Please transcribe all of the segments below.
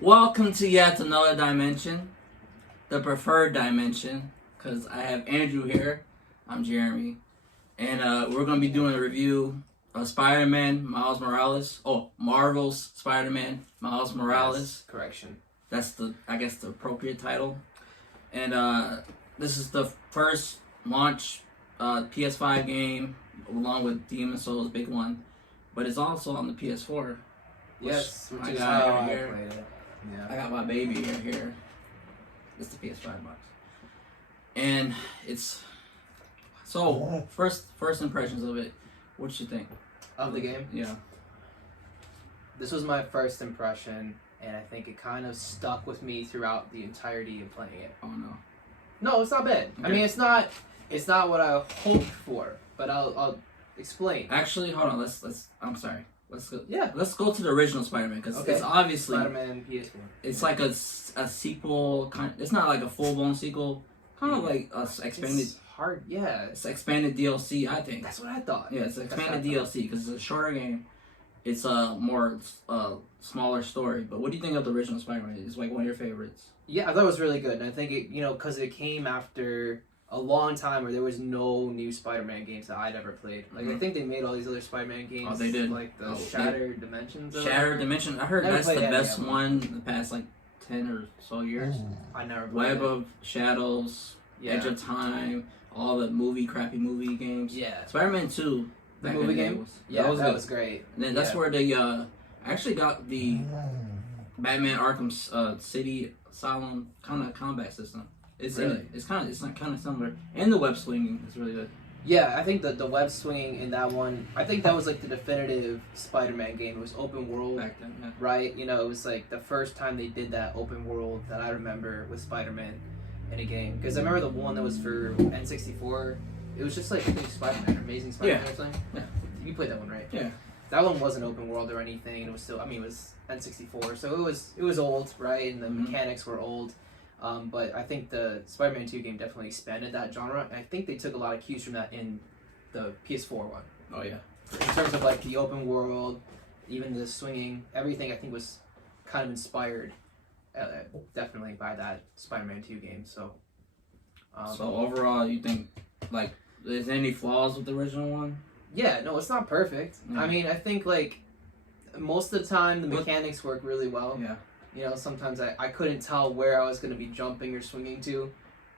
Welcome to yet another dimension, the preferred dimension, because I have Andrew here. I'm Jeremy, and we're going to be doing a review of Spider-Man Miles Morales. Oh, Marvel's Spider-Man Miles Morales. Yes, correction. That's the appropriate title. And this is the first launch PS5 game, along with Demon's Souls, big one. But it's also on the PS4. Yes, I which is got how I here. played it. Yeah. I got my baby here. It's the PS5 box, and it's first impressions of it. What you think Of the game? Yeah. This was my first impression, and I think it kind of stuck with me throughout the entirety of playing it. Oh no. No, it's not bad. I Okay. mean, it's not what I hoped for, but I'll explain. Actually, hold on. Let's. I'm sorry. Let's go. Yeah. Let's go to the original Spider-Man because Okay. it's obviously Spider-Man PS4. it's like a sequel. It's not like a full blown sequel. Kind of like a expanded. It's hard. Yeah. It's expanded DLC. I think. That's what I thought. Yeah, it's That's expanded what I thought. DLC because it's a shorter game. It's a more smaller story. But what do you think of the original Spider-Man? It's like one of your favorites. Yeah, I thought it was really good, and I think it, because it came after a long time where there was no new Spider-Man games that I'd ever played. Like, I Mhm. think they made all these other Spider-Man games. Oh, they did. Like the Oh, Shattered Dimensions. Shattered Dimension. I heard Never that's played the any best of them. one in the past like 10 or so years. I never played Web it. of Shadows, Yeah. Edge of Time, all the crappy movie games. Yeah. Spider-Man 2. The back in movie day game? Was, Yeah, that was that good. was great. And then that's Yeah. where they actually got the Batman Arkham City Asylum kind of combat system. It's Really? it's kind of similar, and the web swinging is really good. Yeah, I think the web swinging in that one, I think that was like the definitive Spider-Man game. It was open world, Back then, yeah. right? It was like the first time they did that open world that I remember with Spider-Man in a game. Because I remember the one that was for N64. It was just like Spider-Man, Amazing Spider-Man or something. Yeah. You played that one, right? Yeah. That one wasn't open world or anything. It was still, it was N64, so it was old, right? And the Mhm. mechanics were old. But I think the Spider-Man 2 game definitely expanded that genre, and I think they took a lot of cues from that in the PS4 one. Oh yeah. In terms of like the open world, even the swinging, everything I think was kind of inspired, definitely by that Spider-Man 2 game. So, So overall, you think like there's any flaws with the original one? yeah, no, it's not perfect. Yeah. I mean, I think like most of the time the What- mechanics work really well. Yeah. Sometimes I couldn't tell where I was going to be jumping or swinging to,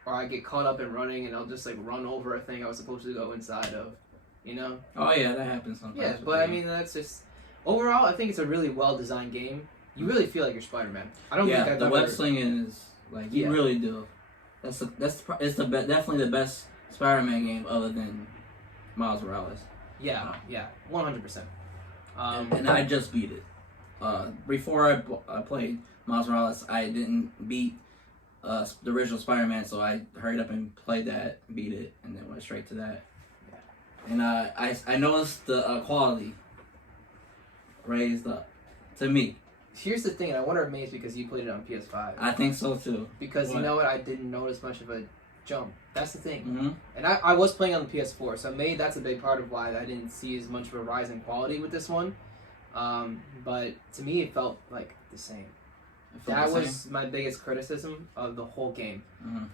or I get caught up in running and I'll just like run over a thing I was supposed to go inside of, Oh yeah, that happens sometimes. Yeah, with but the I game. mean, that's just, overall, I think it's a really well-designed game. You really feel like you're Spider-Man. I don't think yeah, I've the ever... web slinging is like you Yeah. really do. Definitely the best Spider-Man game other than Miles Morales. Yeah, 100%. And I just beat it. Before I played Miles Morales, I didn't beat the original Spider-Man, so I hurried up and played that, beat it, and then went straight to that. And I noticed the quality raised up to me. Here's the thing, and I wonder if maybe it's because you played it on PS5. I think so too. Because What? you know what? I didn't notice much of a jump. That's the thing. Mm-hmm. And I was playing on the PS4, so maybe that's a big part of why I didn't see as much of a rise in quality with this one. But to me, it felt like the same. That was my biggest criticism of the whole game,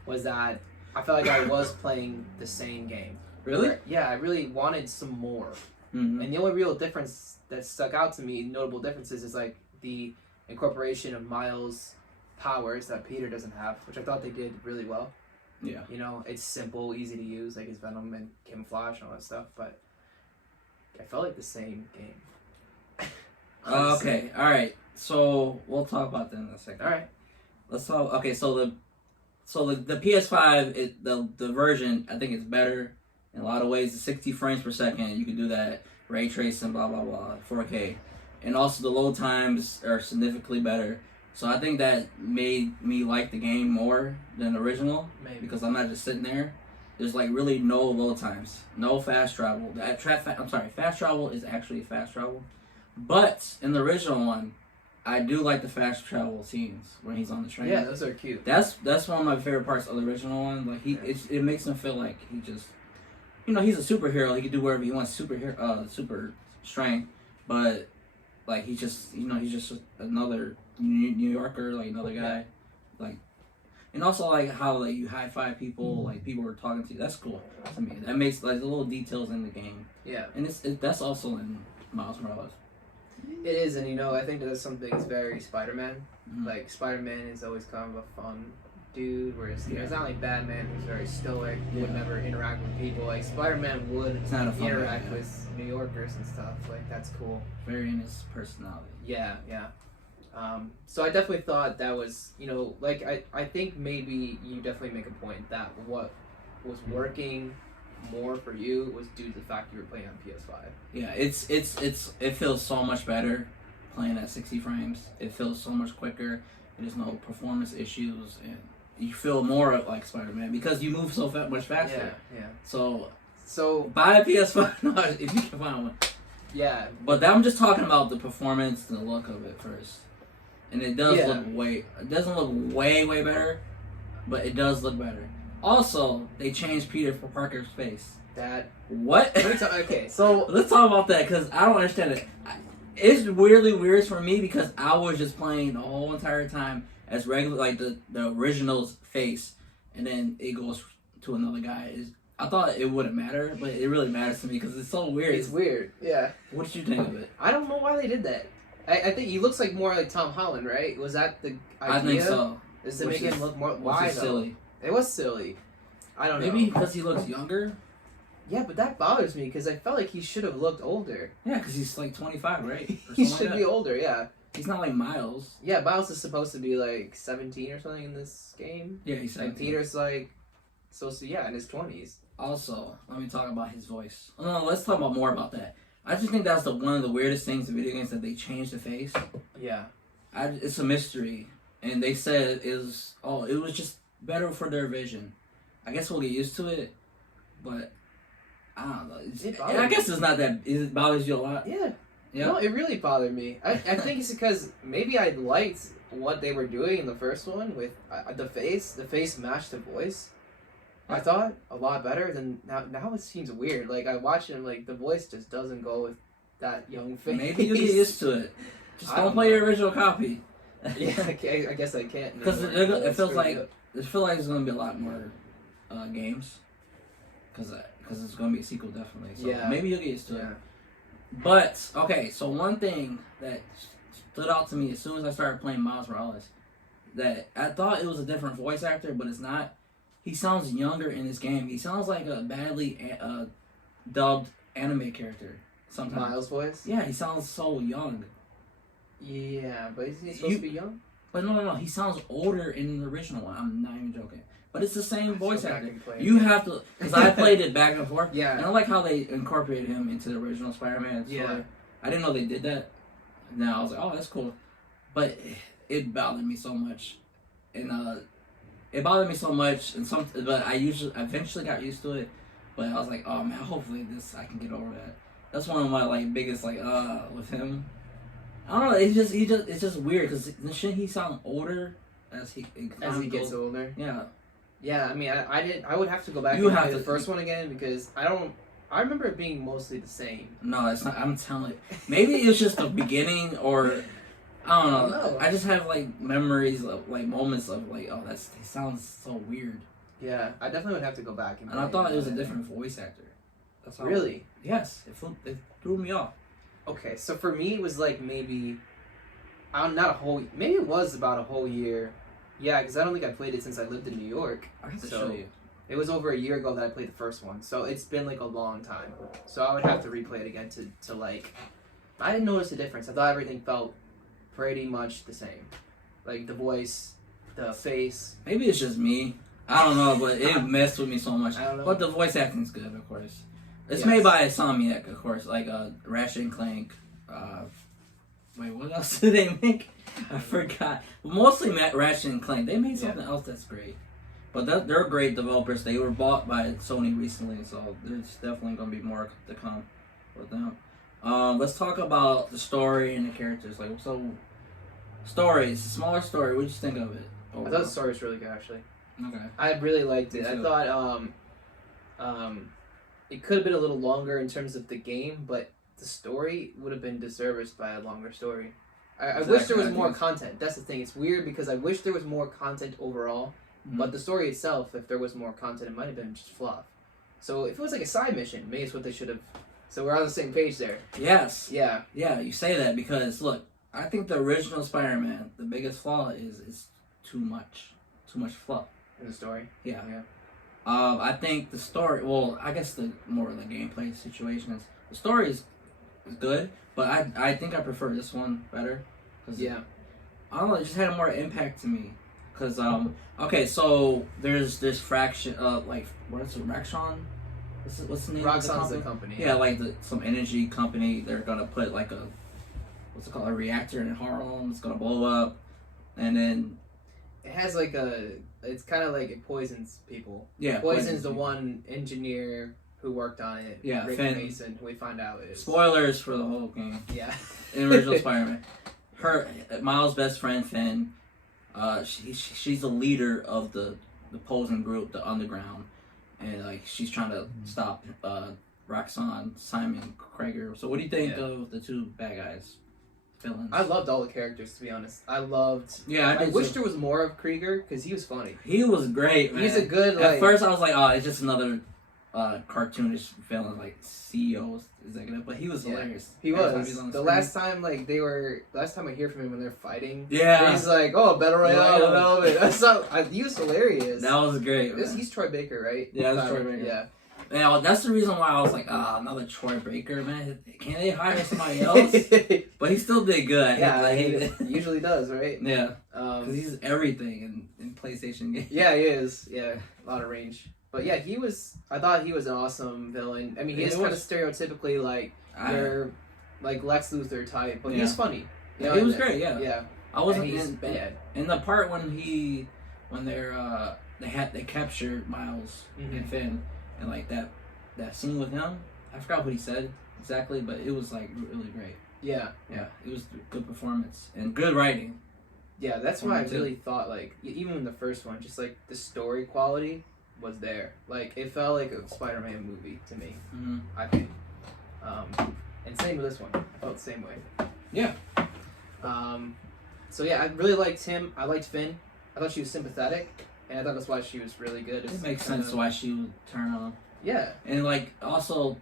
was that I felt like I was playing the same game. Really. Yeah, I really wanted some more. Mm-hmm. And the only real difference that stuck out to me, notable differences, is like the incorporation of Miles' powers that Peter doesn't have, which I thought they did really well. Yeah. It's simple, easy to use, like his Venom and camouflage and all that stuff, but I felt like the same game. Okay. All right. So we'll talk about that in a second. All right. Let's talk. Okay. So the PS5 the version I think is better in a lot of ways. The 60 frames per second, you can do that, ray tracing, blah blah blah, 4K, and also the load times are significantly better. So I think that made me like the game more than the original, Maybe. because I'm not just sitting there. There's like really no load times, no fast travel. Fast travel is actually fast travel, but in the original one, I do like the fast travel scenes when he's on the train. Yeah, those are cute. That's one of my favorite parts of the original one. Like it makes him feel like he just, he's a superhero. He can do whatever he wants. Super strength, but like he's just he's just another New Yorker, like another guy, like. And also like how like you high five people, like people are talking to you. That's cool to me. That makes like the little details in the game. Yeah, And that's also in Miles Morales. it is, and I think that's something that's very Spider-Man. Mhm. Like Spider-Man is always kind of a fun dude, whereas it's not like Batman, who's very stoic, would Yeah. never interact with people. Like Spider-Man would It's not a fun interact guy. with New Yorkers and stuff. Like that's cool. Very in his personality. Yeah. So I definitely thought that was, like I think maybe you definitely make a point that what was working more for you was due to the fact you were playing on PS5. Yeah, it feels so much better playing at 60 frames. It feels so much quicker. There's no performance issues, and you feel more like Spider-Man because you move so much faster. Yeah. So buy a PS5 no, if you can find one. Yeah. But I'm just talking about the performance and the look of it first. And it does it doesn't look way better, but it does look better. Also, they changed Peter Parker's face. That. What? Okay, so Let's talk about that because I don't understand it. It's weirdly weird for me because I was just playing the whole entire time as regular, like the original's face, and then it goes to another guy. I thought it wouldn't matter, but it really matters to me because it's so weird. it's weird. Yeah. What did you think of it? I don't know why they did that. I think he looks like more like Tom Holland, right? Was that the idea? I think so. Is to make him look more? Which Why is though? silly. It was silly. I don't know. Maybe because he looks younger. Yeah, but that bothers me because I felt like he should have looked older. Yeah, because he's like 25, right? Or He something should like be that. older. Yeah. He's not like Miles. Yeah, Miles is supposed to be like 17 or something in this game. Yeah, he's And 17. Peter's like supposed to in his 20s. Also, let me talk about his voice. Oh, no, let's talk about more about that. I just think that's one of the weirdest things in video games that they changed the face. Yeah. It's a mystery, and they said it was just better for their vision. I guess we'll get used to it, but I don't know. I guess it's not that it bothers you a lot. Yeah. Yeah. No, it really bothered me. I think it's because maybe I liked what they were doing in the first one with the face. The face matched the voice. I thought a lot better than now. Now it seems weird. Like I watch him, like the voice just doesn't go with that young face. Maybe you'll get used to it. Just don't play your original copy. Yeah, I guess I can't. Because it feels like there's gonna be a lot more games. Because it's gonna be a sequel definitely. So Yeah. maybe you'll get used to it. Yeah. But okay, so one thing that stood out to me as soon as I started playing Miles Morales, that I thought it was a different voice actor, but it's not. He sounds younger in this game. He sounds like a badly dubbed anime character sometimes. Miles' voice. Yeah, he sounds so young. Yeah, but isn't he supposed to be young? But no. He sounds older in the original one. I'm not even joking. But it's the same voice back actor. and play You it. have to, because I played it back and forth. Yeah. And I like how they incorporated him into the original Spider-Man story. Yeah. I didn't know they did that. Now I was like, oh, that's cool. But it bothered me so much, and it bothered me so much, but I eventually got used to it. But I was like, oh man, hopefully I can get over that. That's one of my like biggest with him. I don't know. It's just weird because shouldn't he sound older as he gets older. Yeah. Yeah, I mean, I would have to go back You and have play to- the first one again because I remember it being mostly the same. No, it's not. I'm telling you. Maybe it's just the beginning, or I don't know. I just have like memories of like moments of like, oh, he sounds so weird. Yeah, I definitely would have to go back and. And I thought it was a different voice actor. That's how. Really? Yes, it threw me off. Okay, so for me, it was like maybe, maybe it was about a whole year. Yeah, because I don't think I played it since I lived in New York. I have to So- show you. It was over a year ago that I played the first one, so it's been like a long time. So I would have to replay it again to like. I didn't notice a difference. I thought everything felt pretty much the same, like the voice, the face. Maybe it's just me. I don't know, but it messed with me so much. I don't know. But the voice acting's good, of course. It's Yes. made by Insomniac, of course, like Ratchet and Clank. Wait, what else did they make? I forgot. Mostly Ratchet and Clank. They made something else that's great. But they're great developers. They were bought by Sony recently, so there's definitely going to be more to come with them. Let's talk about the story and the characters. Like, so, stories, smaller story. What did you think of it? I thought the story was really good, actually. Okay. I really liked it. Me I too. thought it could have been a little longer in terms of the game, but the story would have been disserviced by a longer story. I Exactly, wish there was I more think- content. That's the thing. It's weird because I wish there was more content overall. Mhm. But the story itself, if there was more content, it might have been just fluff. So if it was like a side mission, maybe it's what they should have. So we're on the same page there. Yes. Yeah. Yeah, you say that because look, I think the original Spider-Man, the biggest flaw is too much fluff. In the story. Yeah. Yeah. I think the story. Well, I guess the more of the gameplay situation is the story is good, but I think I prefer this one better. Cause Yeah. I don't know. It just had a more impact to me. Cause okay, so there's this fraction like what is it, Raxon? What's the name? of Roxxon's the the company? company. Yeah, like some energy company. They're gonna put like a what's it called, a reactor in Harlem. It's gonna blow up, and then It has like a. It's kind of like it poisons people. yeah, Poison's the one engineer who worked on it. Yeah, Rick Finn. Mason. Who we find out is. Spoilers for the whole game. Yeah. In original Spider-Man, Miles' best friend Finn, she's the leader of the opposing group, the Underground, and like she's trying to stop Roxxon, Simon, Krieger. So what do you think Yeah. of the two bad guys, villains? I loved all the characters, to be honest. I loved. Yeah, I I did wish too. there was more of Krieger because he was funny. He was great, man. He's a good At like. first, I was like, oh, it's just another cartoonish villain, like CEO executive, but he was Yeah. hilarious. He Every time was on the screen. last time like they were. Last time I hear from him when they're fighting. Yeah, He's like, oh, Battle Royale, Yeah. Velvet. That's not. He was hilarious. that was great. Man. He's Troy Baker, right? Yeah, that's Troy Baker. Yeah. Now, that's the reason why I was like, another Troy Baker, man. Can they hire somebody else? But he still did good. Yeah, Like, he usually does, right? yeah, because Um, he's everything in PlayStation games. yeah, he is. Yeah, a lot of range. But yeah, he was. I thought he was an awesome villain. I mean, he Yeah, is he kind of was. stereotypically like your like Lex Luthor type, but Yeah. he's funny. You know, He was and- great, yeah. Yeah, I wasn't and he's in, bad. in the part when they captured Miles Mhm. and Finn, and like that scene with him. I forgot what he said exactly, but it was like really great. Yeah, Yeah, it was a good performance and good writing. yeah. That's why I Me too. really thought like even in the first one, just like the story quality was there. Like it felt like a Spider-Man movie to me. Mm-hmm. I think. And same with this one. I felt the same way. Yeah. So yeah, I really liked him. I liked Finn. I thought she was sympathetic, and I thought that's why she was really good. It makes kinda- sense why she would turn on him. Yeah, And like also,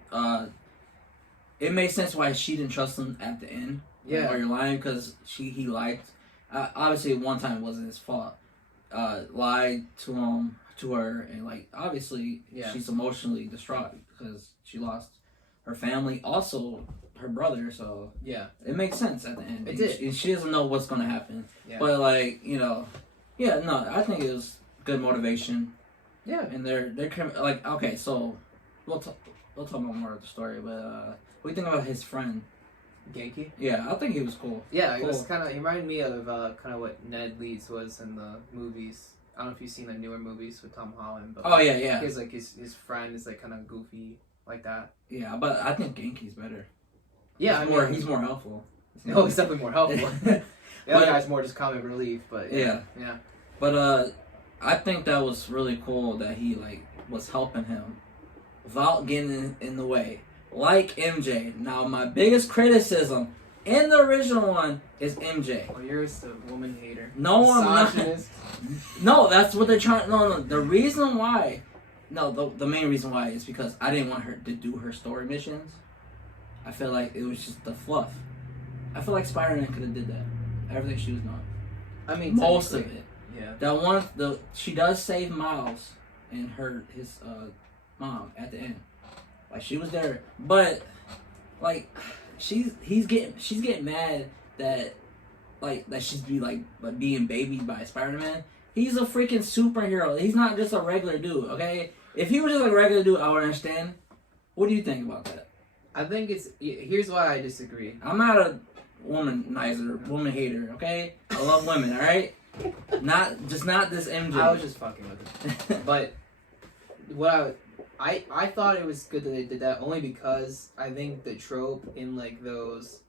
it made sense why she didn't trust him at the end. yeah, While you're lying, because he lied. Obviously, one time it wasn't his fault. Lied to her, and like obviously Yeah. she's emotionally distraught because she lost her family, also her brother. So yeah, it makes sense at the end. It And did. she doesn't know what's gonna happen. yeah, But like yeah, no, I think it was good motivation. yeah. And they're like okay, so we'll talk about more of the story, but what do you think about his friend? Genki. Yeah, I think he was cool. Yeah, it was Cool. kind of. He reminded me of kind of what Ned Leeds was in the movies. I don't know if you've seen the newer movies with Tom Holland, but Oh yeah, yeah, he's like his friend is like kind of goofy like that. yeah. But I think Genki's better. Yeah, He's more helpful. Oh, he's definitely more helpful. The But- other guy's more just comic relief, but Yeah. yeah. But I think that was really cool that he like was helping him without getting in the way, like MJ. Now my biggest criticism in the original one is MJ. Well, you're just a woman hater. No, I'm not. Misogynist. No, that's what they're trying. No. The reason why, the main reason why is because I didn't want her to do her story missions. I feel like it was just the fluff. I feel like Spider-Man could have did that. Everything she was doing, I mean, most of technically, it. Yeah. That one, she does save Miles and his mom at the end. Like she was there, but like she's getting mad that she's being babied by Spider-Man. He's a freaking superhero. He's not just a regular dude. Okay, if he was just a regular dude, I would understand. What do you think about that? I think here's why I disagree. I'm not a womanizer, woman hater. Okay, I love women. All right, not this MJ. I was just fucking with it. But what I thought it was good that they did that only because I think the trope in like those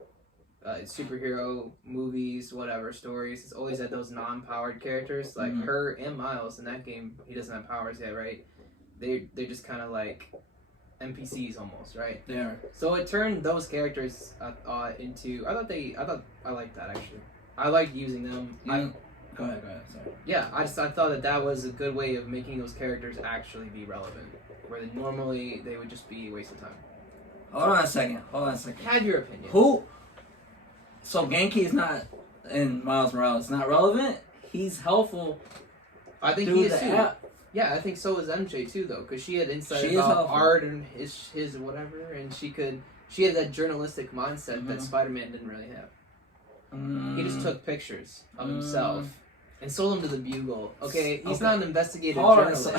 superhero movies, whatever stories, is always that those non-powered characters like Mhm. her and Miles in that game. He doesn't have powers yet, right? They're just kind of like NPCs almost, right? They are. So it turned those characters into. I liked that actually. I liked using them. Go ahead. Sorry. Yeah, I thought that was a good way of making those characters actually be relevant, where normally they would just be a waste of time. Hold on a second. Have your opinion. Who? So Genki is not in Miles Morales. Not relevant. He's helpful. I think through he is the too. app. Yeah, I think so is MJ too, though, because she had insight She is about helpful. art and his whatever, and she had that journalistic mindset that Spider-Man didn't really have. He just took pictures of himself and sold them to the Bugle. Okay, he's not an investigative journalist.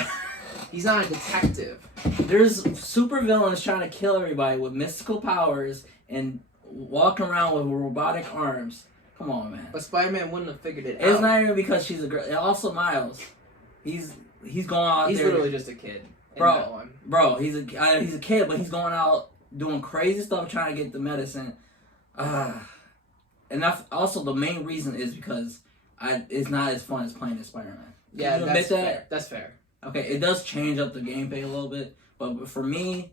He's not a detective. There's supervillains trying to kill everybody with mystical powers and walking around with robotic arms. Come on, man. But Spider-Man wouldn't have figured it out. It's not even because she's a girl. Also, Miles. He's going out He's there. literally just a kid. Bro, he's a kid, but he's going out doing crazy stuff trying to get the medicine. And that's also the main reason is because it's not as fun as playing as Spider-Man. Yeah, you that's admit fair. that? That's fair. Okay, it does change up the gameplay a little bit, but for me,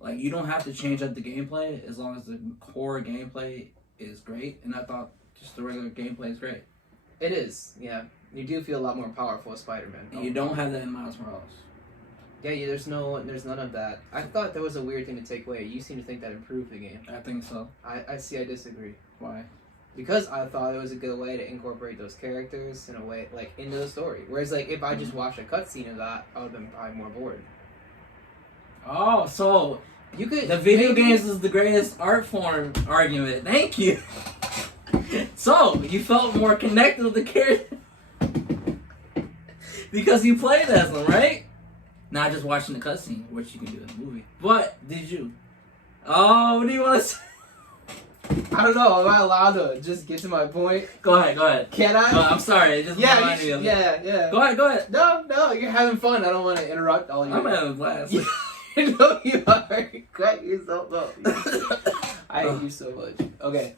like, you don't have to change up the gameplay as long as the core gameplay is great. And I thought just the regular gameplay is great. It is, yeah. You do feel a lot more powerful as Spider-Man. And you don't have that in Miles Morales. Yeah, there's none of that. I thought that was a weird thing to take away. You seem to think that improved the game. I think so. I disagree. Why? Because I thought it was a good way to incorporate those characters in a way, like, into the story. Whereas, like, if I just watched a cutscene of that, I would have been probably more bored. Oh, so You could the video games is the greatest art form argument. Thank you. So you felt more connected with the character because you played as them, right? Not just watching the cutscene, which you can do in the movie. But did you? Oh, what do you want to say? I don't know. Am I allowed to just get to my point? Go ahead. Can I? I'm sorry. It just reminded me of it. Yeah. Go ahead. No, you're having fun. I don't want to interrupt all you. I'm having a blast. No, you are. Cut yourself up. I hate you so much. Okay.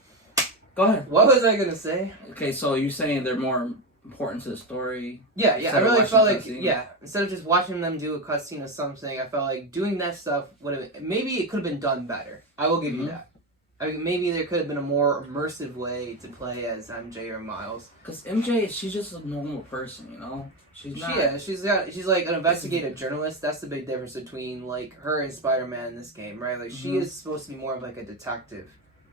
Go ahead. What was I gonna say? Okay, so you're saying they're more important to the story? Yeah. Instead I of really watching felt like cutscene? instead of just watching them do a cutscene of something, I felt like doing that stuff would have maybe it could have been done better. I will give you that. I mean, maybe there could have been a more immersive way to play as MJ or Miles. Because MJ, she's just a normal person, you know? She's not... She's like an investigative journalist. That's the big difference between like her and Spider-Man in this game, right? Like she is supposed to be more of like a detective.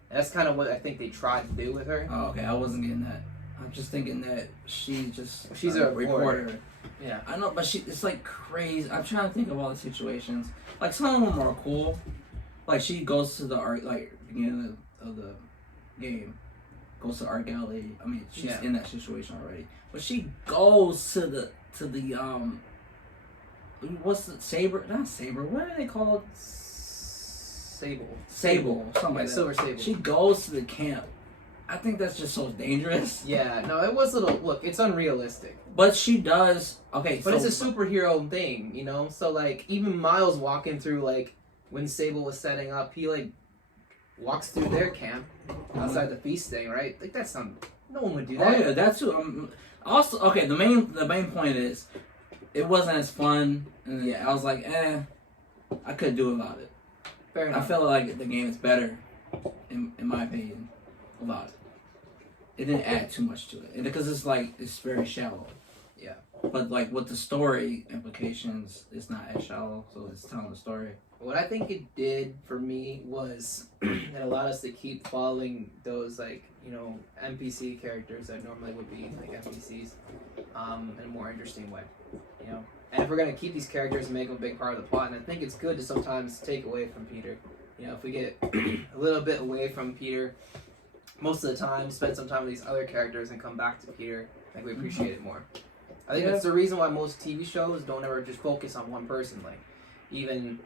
And that's kind of what I think they tried to do with her. Oh, okay, I wasn't getting that. I'm just thinking that she's a reporter. Yeah. I know, but it's like crazy. I'm trying to think of all the situations. Like some of them are cool. Like she goes to the art, like beginning of the game, goes to the art gallery. I mean, she's in that situation already. But she goes to the what's the Saber? Not Saber. What are they called? Sable. Something like that. Silver Sable. She goes to the camp. I think that's just so dangerous. Yeah, no, it was a little. Look, it's unrealistic. But she does. Okay, but it's a superhero thing, you know. So like, even Miles walking through like when Sable was setting up, he like walks through their camp outside the feast thing, right? Like that's no one would do that. Oh yeah, that's too. Also, okay, the main point is, it wasn't as fun, and yeah, I was like, I couldn't do without it. Fair enough. I feel like the game is better, in my opinion, without it. It didn't add too much to it, and because it's very shallow. Yeah. But like with the story implications, it's not as shallow, so it's telling the story. What I think it did for me was it allowed us to keep following those like, you know, NPC characters that normally would be like NPCs in a more interesting way, you know. And if we're going to keep these characters and make them a big part of the plot, and I think it's good to sometimes take away from Peter. You know, if we get a little bit away from Peter most of the time, spend some time with these other characters and come back to Peter, I think we appreciate it more. I think that's the reason why most TV shows don't ever just focus on one person. Like, even...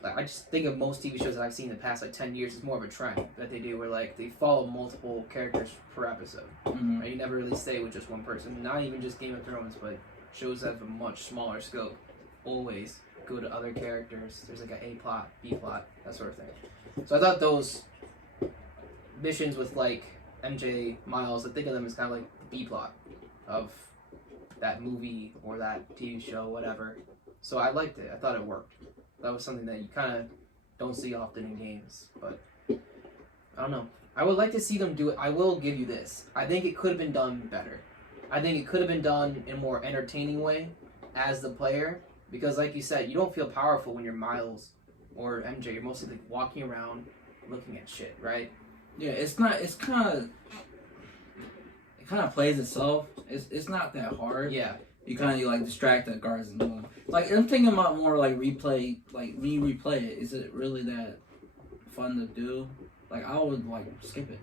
Like, I just think of most TV shows that I've seen in the past, like 10 years, it's more of a trend that they do where, like, they follow multiple characters per episode. Mm-hmm. Right? You never really stay with just one person. Not even just Game of Thrones, but shows that have a much smaller scope always go to other characters. There's, like, an A plot, B plot, that sort of thing. So I thought those missions with, like, MJ, Miles, I think of them as kind of like the B plot of that movie or that TV show, whatever. So I liked it. I thought it worked. That was something that you kind of don't see often in games. But I don't know. I would like to see them do it. I will give you this. I think it could have been done better. I think it could have been done in a more entertaining way as the player. Because like you said, you don't feel powerful when you're Miles or MJ. You're mostly like walking around looking at shit, right? Yeah, it's not. It's kind of plays itself. It's not that hard. Yeah. You kind of like distract the guards and doing. Like I'm thinking about more like replay. Like when you replay it, is it really that fun to do? Like I would like skip it.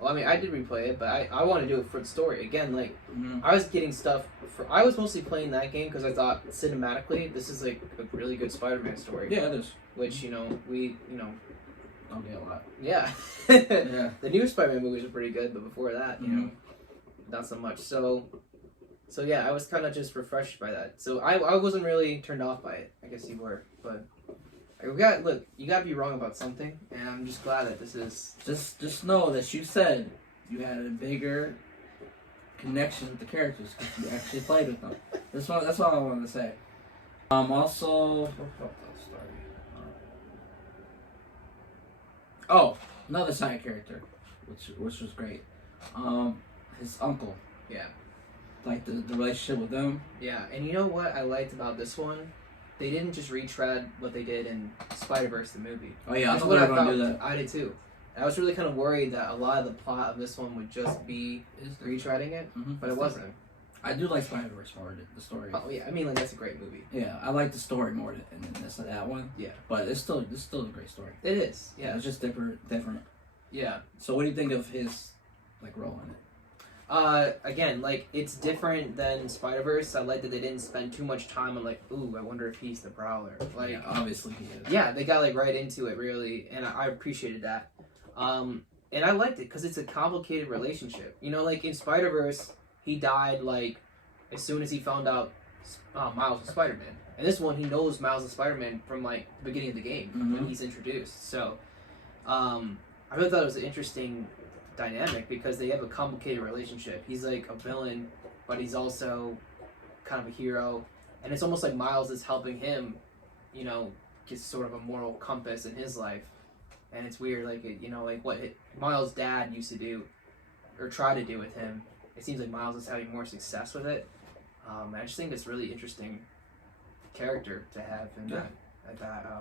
Well, I mean, I did replay it, but I want to do it for the story. Again, like, Mm-hmm. I was getting stuff I was mostly playing that game because I thought cinematically, this is, like, a really good Spider-Man story. Yeah, it is. Which, we Don't get a lot. yeah. Yeah. The new Spider-Man movies are pretty good, but before that, not so much. So yeah, I was kind of just refreshed by that. So I wasn't really turned off by it. I guess you were, but... you gotta be wrong about something, and I'm just glad that this is... Just know that you said you had a bigger connection with the characters because you actually played with them. That's all I wanted to say. Also... Oh, another side character, which was great. His uncle. Yeah. Like the relationship with them. Yeah, and you know what I liked about this one? They didn't just retread what they did in Spider-Verse, the movie. Oh yeah, I That's thought what they I were gonna do felt. that. I did too. I was really kind of worried that a lot of the plot of this one would just be retreading it, but it wasn't. I do like Spider-Verse more than the story. Oh yeah, I mean, like, that's a great movie. Yeah, I like the story more than this and that one. Yeah, But it's still a great story. it is. Yeah, It's just different. yeah. So what do you think of his like role in it? Again, like, it's different than Spider-Verse. I like that they didn't spend too much time on, like, ooh, I wonder if he's the Prowler. Like, Yeah, obviously he is. yeah, they got, like, right into it, really, and I appreciated that. And I liked it, because it's a complicated relationship. Like, in Spider-Verse, he died, like, as soon as he found out Miles was Spider-Man. And this one, he knows Miles is Spider-Man from, like, the beginning of the game, when he's introduced. So, I really thought it was an interesting dynamic because they have a complicated relationship. He's like a villain, but he's also kind of a hero, and it's almost like Miles is helping him, get sort of a moral compass in his life. And it's weird, like like what Miles' dad used to do or try to do with him. It seems like Miles is having more success with it. I just think it's really interesting character to have in that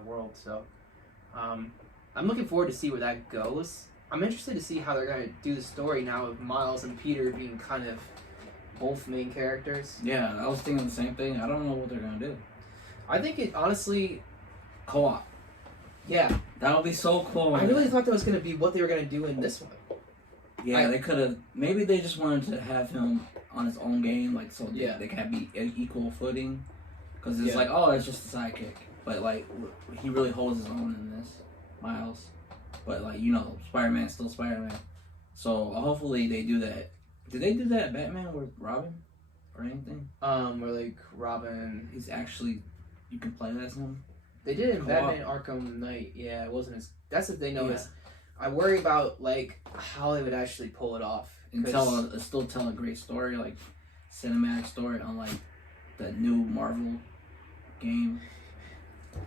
world. So I'm looking forward to see where that goes. I'm interested to see how they're going to do the story now with Miles and Peter being kind of both main characters. Yeah, I was thinking the same thing. I don't know what they're going to do. I think it, honestly... Co-op. Yeah. That would be so cool. I really thought that was going to be what they were going to do in this one. Yeah, they could have... Maybe they just wanted to have him on his own game, like, so they can be equal footing. Because it's like, oh, it's just a sidekick. But, like, he really holds his own in this, Miles. But, like, Spider-Man's still Spider-Man. So, hopefully they do that. Did they do that Batman with Robin? Or anything? Or, like, Robin... He's actually... You can play as him? They did in Co-op. Batman Arkham Knight. Yeah, it wasn't as... That's the thing, though, is... I worry about, like, how they would actually pull it off. And still tell a great story, like, cinematic story, unlike the new Marvel game.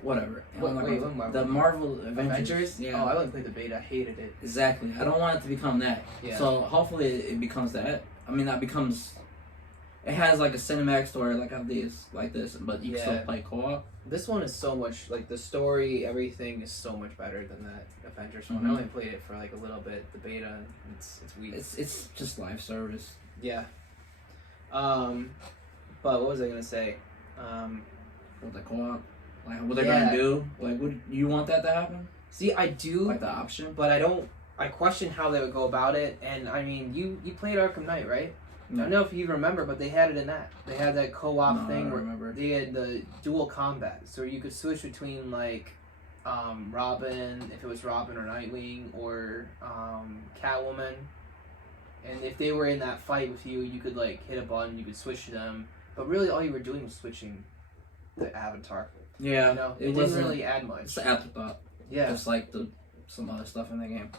Whatever. What Marvel? The Marvel Avengers? Yeah. Oh, I wouldn't play the beta. I hated it. Exactly. I don't want it to become that. Yeah. So hopefully it becomes that. I mean, that becomes... It has like a cinematic story like this, but you can still play co-op. This one is so much, like, the story, everything is so much better than that Avengers one. I only played it for like a little bit, the beta, and it's weak. It's just live service. Yeah. But what was I gonna say? With the co-op. Like, what they're gonna do? Like, would you want that to happen? See, I do. Like the option? But I don't. I question how they would go about it. And I mean, you played Arkham Knight, right? No. I don't know if you remember, but they had it in that. They had that co-op No, thing I where remember. they had the dual combat, so you could switch between like Robin, if it was Robin or Nightwing, or Catwoman. And if they were in that fight with you, you could like hit a button, you could switch to them. But really, all you were doing was switching the avatar. Yeah, it didn't really add much. It's an afterthought. Yeah. Just like some other stuff in the game.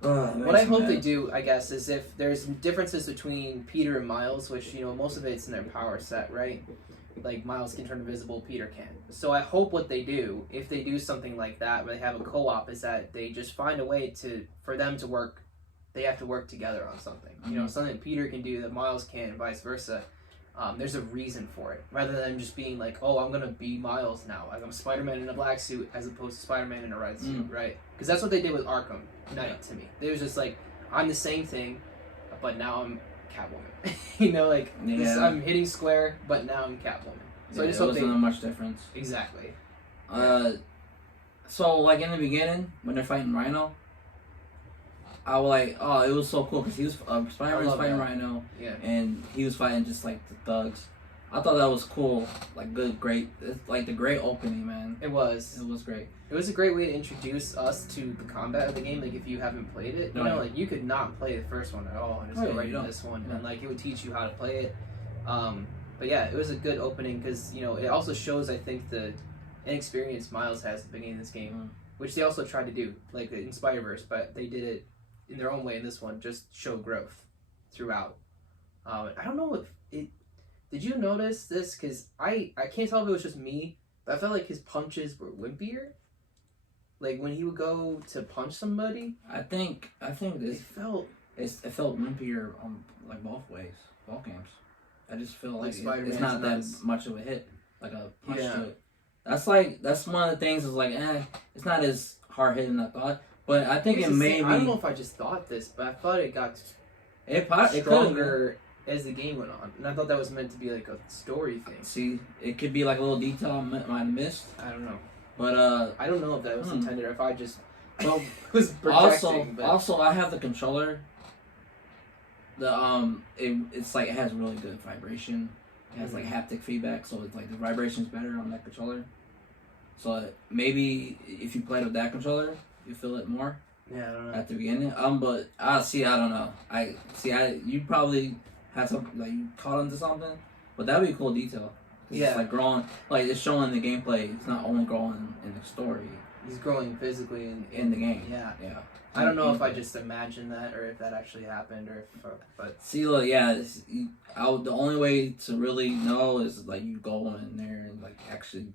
What I hope they do, I guess, is if there's differences between Peter and Miles, which, most of it's in their power set, right? like Miles can turn invisible, Peter can. So I hope what they do, if they do something like that, where they have a co-op, is that they just find a way for them to work. They have to work together on something. You know, something that Peter can do that Miles can, and vice versa. There's a reason for it, rather than just being like, oh, I'm gonna be Miles now. Like I'm Spider-Man in a black suit as opposed to Spider-Man in a red suit, right? Because that's what they did with Arkham Knight to me. It was just like, I'm the same thing, but now I'm Catwoman. You know, like I'm hitting square, but now I'm Catwoman. So I just hope wasn't much difference. Exactly. So like in the beginning when they're fighting Rhino, I was like, oh, it was so cool because he was Spider-Man was fighting Rhino, and he was fighting just like the thugs. I thought that was cool, like great, like the great opening, man. It was great. It was a great way to introduce us to the combat of the game. Like if you haven't played it, you know, like you could not play the first one at all and just go right into this one, and like it would teach you how to play it. But yeah, it was a good opening because you know it also shows, I think, the inexperience Miles has at the beginning of this game, which they also tried to do, like in Spider-Verse, but they did it in their own way in this one, just show growth throughout. I don't know if it. Did you notice this? Because I can't tell if it was just me, but I felt like his punches were wimpier. Like when he would go to punch somebody. I think this it felt wimpier on like both ways, both games. I just feel like it's not that much of a hit, like a punch to it. That's one of the things is like, it's not as hard hitting as I thought. But I think it may be. I don't know if I just thought this, but I thought it got stronger as the game went on, and I thought that was meant to be like a story thing. See, it could be like a little detail I might have missed. I don't know, but I don't know if that was intended or if I just was projecting. Also, I have the controller. It's like it has really good vibration. It has like haptic feedback, so it's like the vibration's better on that controller. So maybe if you played with that controller, you feel it more. Yeah, I don't know. At the beginning, but I don't know. You probably had something like you caught onto something, but that'd be a cool detail. It's like growing, like it's showing the gameplay. It's not only growing in the story. He's growing physically in the game. Yeah. I don't know if I just imagined that or if that actually happened or if, but see, look, the only way to really know is like you go in there and like actually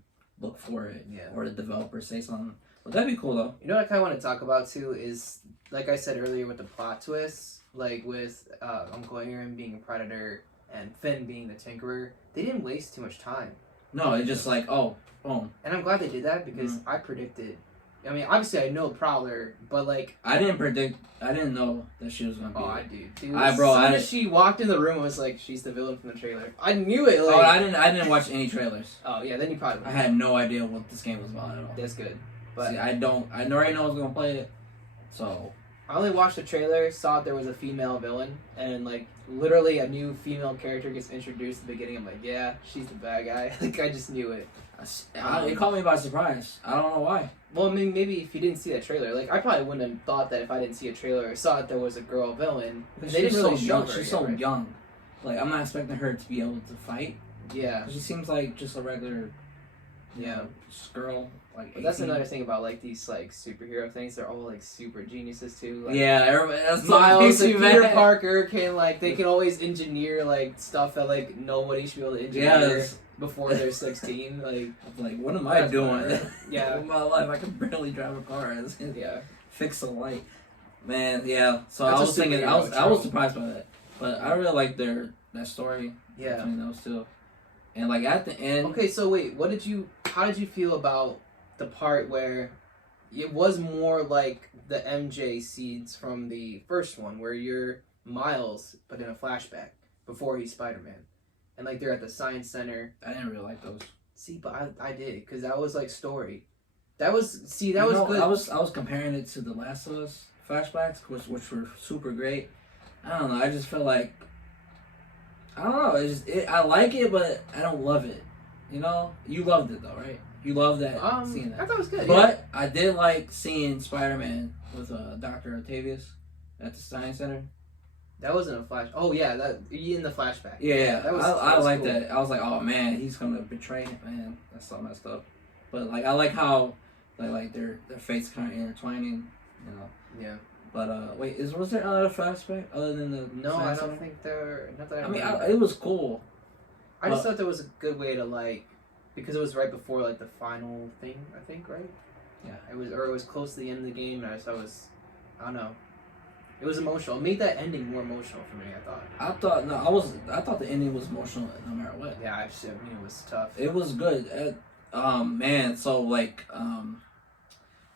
look for it, or the developer say something. But that'd be cool though. You know what I kind of want to talk about too is, like I said earlier, with the plot twists, like with Uncle Aaron being a predator and Finn being the Tinkerer, they didn't waste too much time. No, it's just like boom. And I'm glad they did that because I predicted. I mean, obviously I know Prowler, but like I didn't know that she was gonna be. Oh, I do. Dude, as soon as she walked in the room, I was like, she's the villain from the trailer. I knew it. Like, I didn't watch any trailers. Oh yeah, then you probably. I had no idea what this game was about at all. That's good. But see, I already know I was gonna play it, so I only watched the trailer, saw there was a female villain, and like literally a new female character gets introduced at the beginning. I'm like, yeah, she's the bad guy. Like I just knew it. It caught me by surprise. I don't know why. Well, I mean, maybe if you didn't see that trailer, like I probably wouldn't have thought that if I didn't see a trailer or saw that there was a girl villain. They didn't really show her. She's so young. Like I'm not expecting her to be able to fight. Yeah. She seems like just a regular, girl. Like, but that's another thing about like these like superhero things. They're all like super geniuses too. Like, everybody. That's Miles and Peter Parker can they can always engineer like stuff that like nobody should be able to engineer before they're 16. Like what am I doing? Yeah, in my life I can barely drive a car. Fix a light, man. Yeah. So I was thinking, I was surprised by that, but I really like that story. Yeah. Between those two, and like at the end. Okay, so wait, how did you feel about the part where it was more like the MJ scenes from the first one, where you're Miles but in a flashback before he's Spider-Man, and like they're at the science center? I didn't really like those. See, but I did, because that was like story. That was good. I was comparing it to the Last of Us flashbacks, which were super great. I don't know. I just feel like I don't know. I like it, but I don't love it. You know, you loved it though, right? You loved that seeing that. I thought it was good. But I did like seeing Spider-Man with Dr. Octavius at the Science Center. That wasn't a flash. Oh yeah, that in the flashback. Yeah, that was I like cool. That. I was like, oh man, he's gonna betray him, man. That's so messed up. But like, I like how like their fates kind of intertwining, you know. Yeah. But wait, was there another flashback other than the? No, I don't think there. Not that I mean, it was cool. I just thought that was a good way to like, because it was right before like the final thing, I think, right? Yeah. It was close to the end of the game, and I just thought it was, I don't know. It was emotional. It made that ending more emotional for me, I thought. I thought the ending was emotional no matter what. Yeah, I mean, it was tough. It was good. Man, so like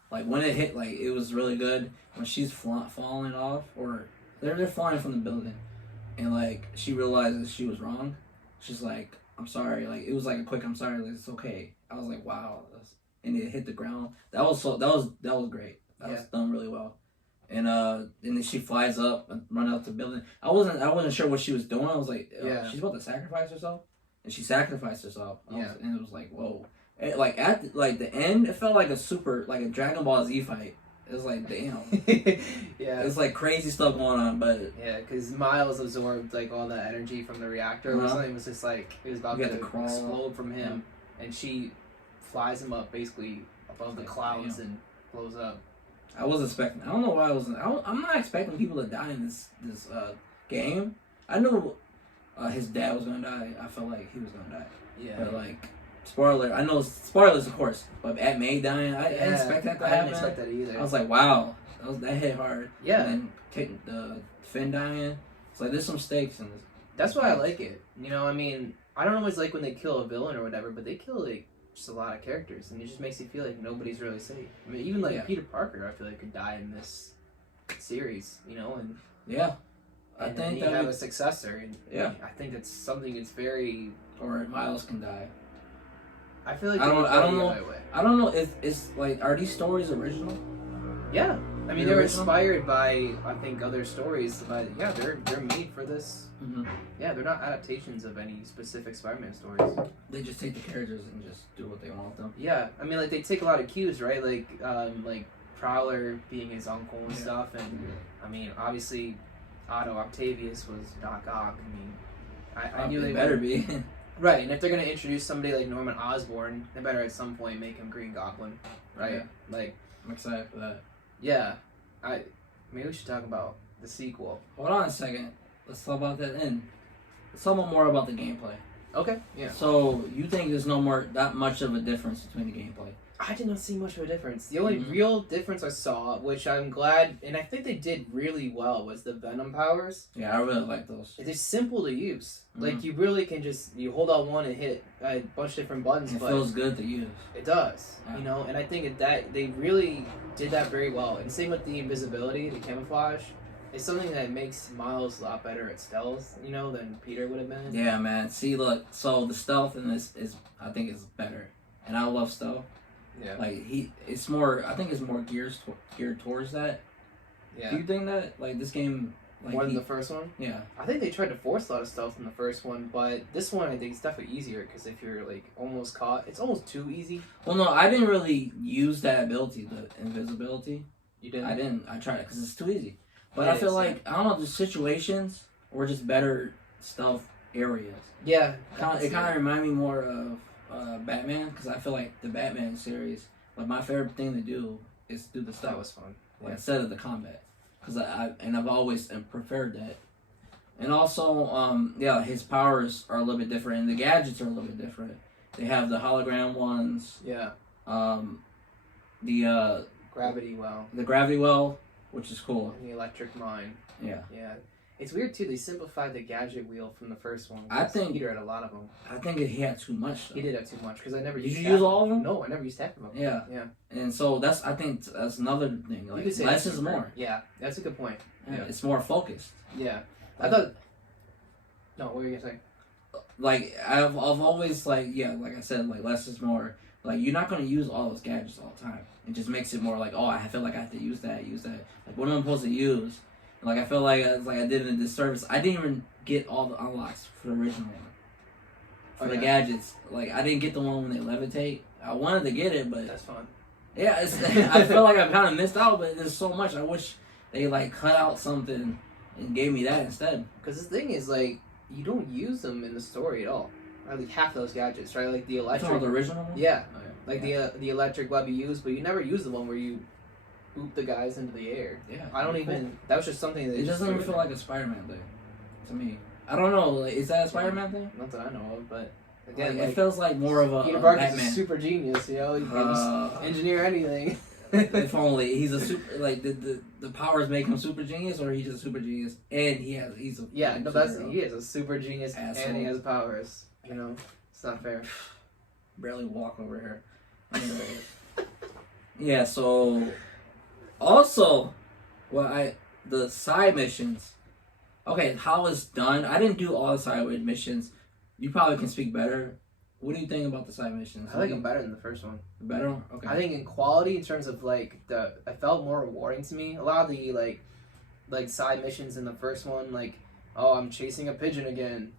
when it hit, like it was really good when she's falling off, or they're flying from the building, and like she realizes she was wrong. She's like, I'm sorry. Like it was like a quick, I'm sorry. Like it's okay. I was like, wow. And it hit the ground. That was great. That was done really well. And then she flies up and run out the building. I wasn't sure what she was doing. I was like, she's about to sacrifice herself, and she sacrificed herself. And it was like, whoa. Like at the end, it felt like a Dragon Ball Z fight. It was like, damn. Yeah. It's like crazy stuff going on, but yeah, because Miles absorbed like all that energy from the reactor. It was just like it was about to explode from him, and she flies him up basically above the clouds and blows up. I was expecting. I don't know why I'm not expecting people to die in this game. I knew his dad was gonna die. I felt like he was gonna die. Yeah. But like, spoiler. I know spoilers, of course. But Aunt May dying, I didn't expect that to happen. I didn't expect that either. I was like, wow, that hit hard. Yeah. And then the Finn dying. It's like there's some stakes in this. That's why I like it. You know, I mean, I don't always like when they kill a villain or whatever, but they kill like just a lot of characters, and it just makes you feel like nobody's really safe. I mean, even like Peter Parker, I feel like could die in this series, you know, and I think you have a successor, and I think that's something that's very. Or Miles can die. I feel like I don't know. I don't know if it's like, are these stories original? Yeah, I mean they're inspired by I think other stories, but yeah, they're made for this. Mm-hmm. Yeah, they're not adaptations of any specific Spider-Man stories. They just take the characters and just do what they want with them. Yeah, I mean like they take a lot of cues, right? Like Prowler being his uncle and stuff, and I mean obviously Otto Octavius was Doc Ock. I mean, I knew they better be. Right, and if they're gonna introduce somebody like Norman Osborn, they better at some point make him Green Goblin, right? Yeah. Like, I'm excited for that. Yeah, maybe we should talk about the sequel. Hold on a second. Let's talk about that then. Let's talk more about the gameplay. Okay. Yeah. So you think there's that much of a difference between the gameplay? I did not see much of a difference. The only real difference I saw, which I'm glad, and I think they did really well, was the Venom powers. Yeah, I really like those. They're simple to use. Like, you really can you hold out one and hit a bunch of different buttons. It feels good to use. It does, you know, and I think that they really did that very well. And same with the invisibility, the camouflage. It's something that makes Miles a lot better at stealth, you know, than Peter would have been. Yeah, man. See, look, so the stealth in this I think is better. And I love stealth. Yeah. Like it's more. I think it's more geared towards that. Yeah. Do you think that like this game like more than the first one? Yeah. I think they tried to force a lot of stealth in the first one, but this one I think is definitely easier because if you're like almost caught, it's almost too easy. Well, no, I didn't really use that ability, the invisibility. You didn't? I didn't. I tried it because it's too easy. But I feel like I don't know, the situations or just better stealth areas. Yeah. It kind of remind me more of Batman, because I feel like the Batman series, like my favorite thing to do is do the stuff. That was fun. Like, instead of the combat, because I've always preferred that. And also, his powers are a little bit different, and the gadgets are a little bit different. They have the hologram ones. Yeah. The gravity well. The gravity well, which is cool. And the electric mine. Yeah. Yeah. It's weird too. They simplified the gadget wheel from the first one. I think Peter had a lot of them. I think he had too much. Though. He did have too much because I never. Did you use all of them? No, I never used half of them. Yeah, yeah. And so I think that's another thing. Like less is more. Yeah, that's a good point. Yeah, it's more focused. Yeah, I thought. No, what were you gonna say? Like I've always like I said, like less is more. Like you're not gonna use all those gadgets all the time. It just makes it more like, oh, I feel like I have to use that. Like what am I supposed to use? Like I feel like I did a disservice. I didn't even get all the unlocks for the original one. For the gadgets, like I didn't get the one when they levitate. I wanted to get it, but that's fun. Yeah, I feel like I kind of missed out, but there's so much. I wish they like cut out something and gave me that instead. Because the thing is, like, you don't use them in the story at all. Or like half those gadgets, right? Like the electric. The original one? Yeah. Like the electric web you use, but you never use the one where you boop the guys into the air. Yeah. I don't even. That was just something that. It doesn't even feel like a Spider-Man thing, to me. I don't know. Like, is that a Spider-Man thing? Not that I know of, but Again, again, it feels like more of a Peter Parker's a Batman. super genius. You know, he can just engineer anything. If only he's a super like the powers make him super genius, or he's just a super genius and he's a Yeah, no, he is a super genius Asshole. and he has powers. You know, it's not fair. barely walk over here. Anyways. Yeah, so also the side missions. Okay, how it's done. I didn't do all the side missions. You probably can speak better. What do you think about the side missions? I like them better than the first one. Better? Okay. I think in quality, in terms of like it felt more rewarding to me. A lot of the like side missions in the first one, like, oh, I'm chasing a pigeon again,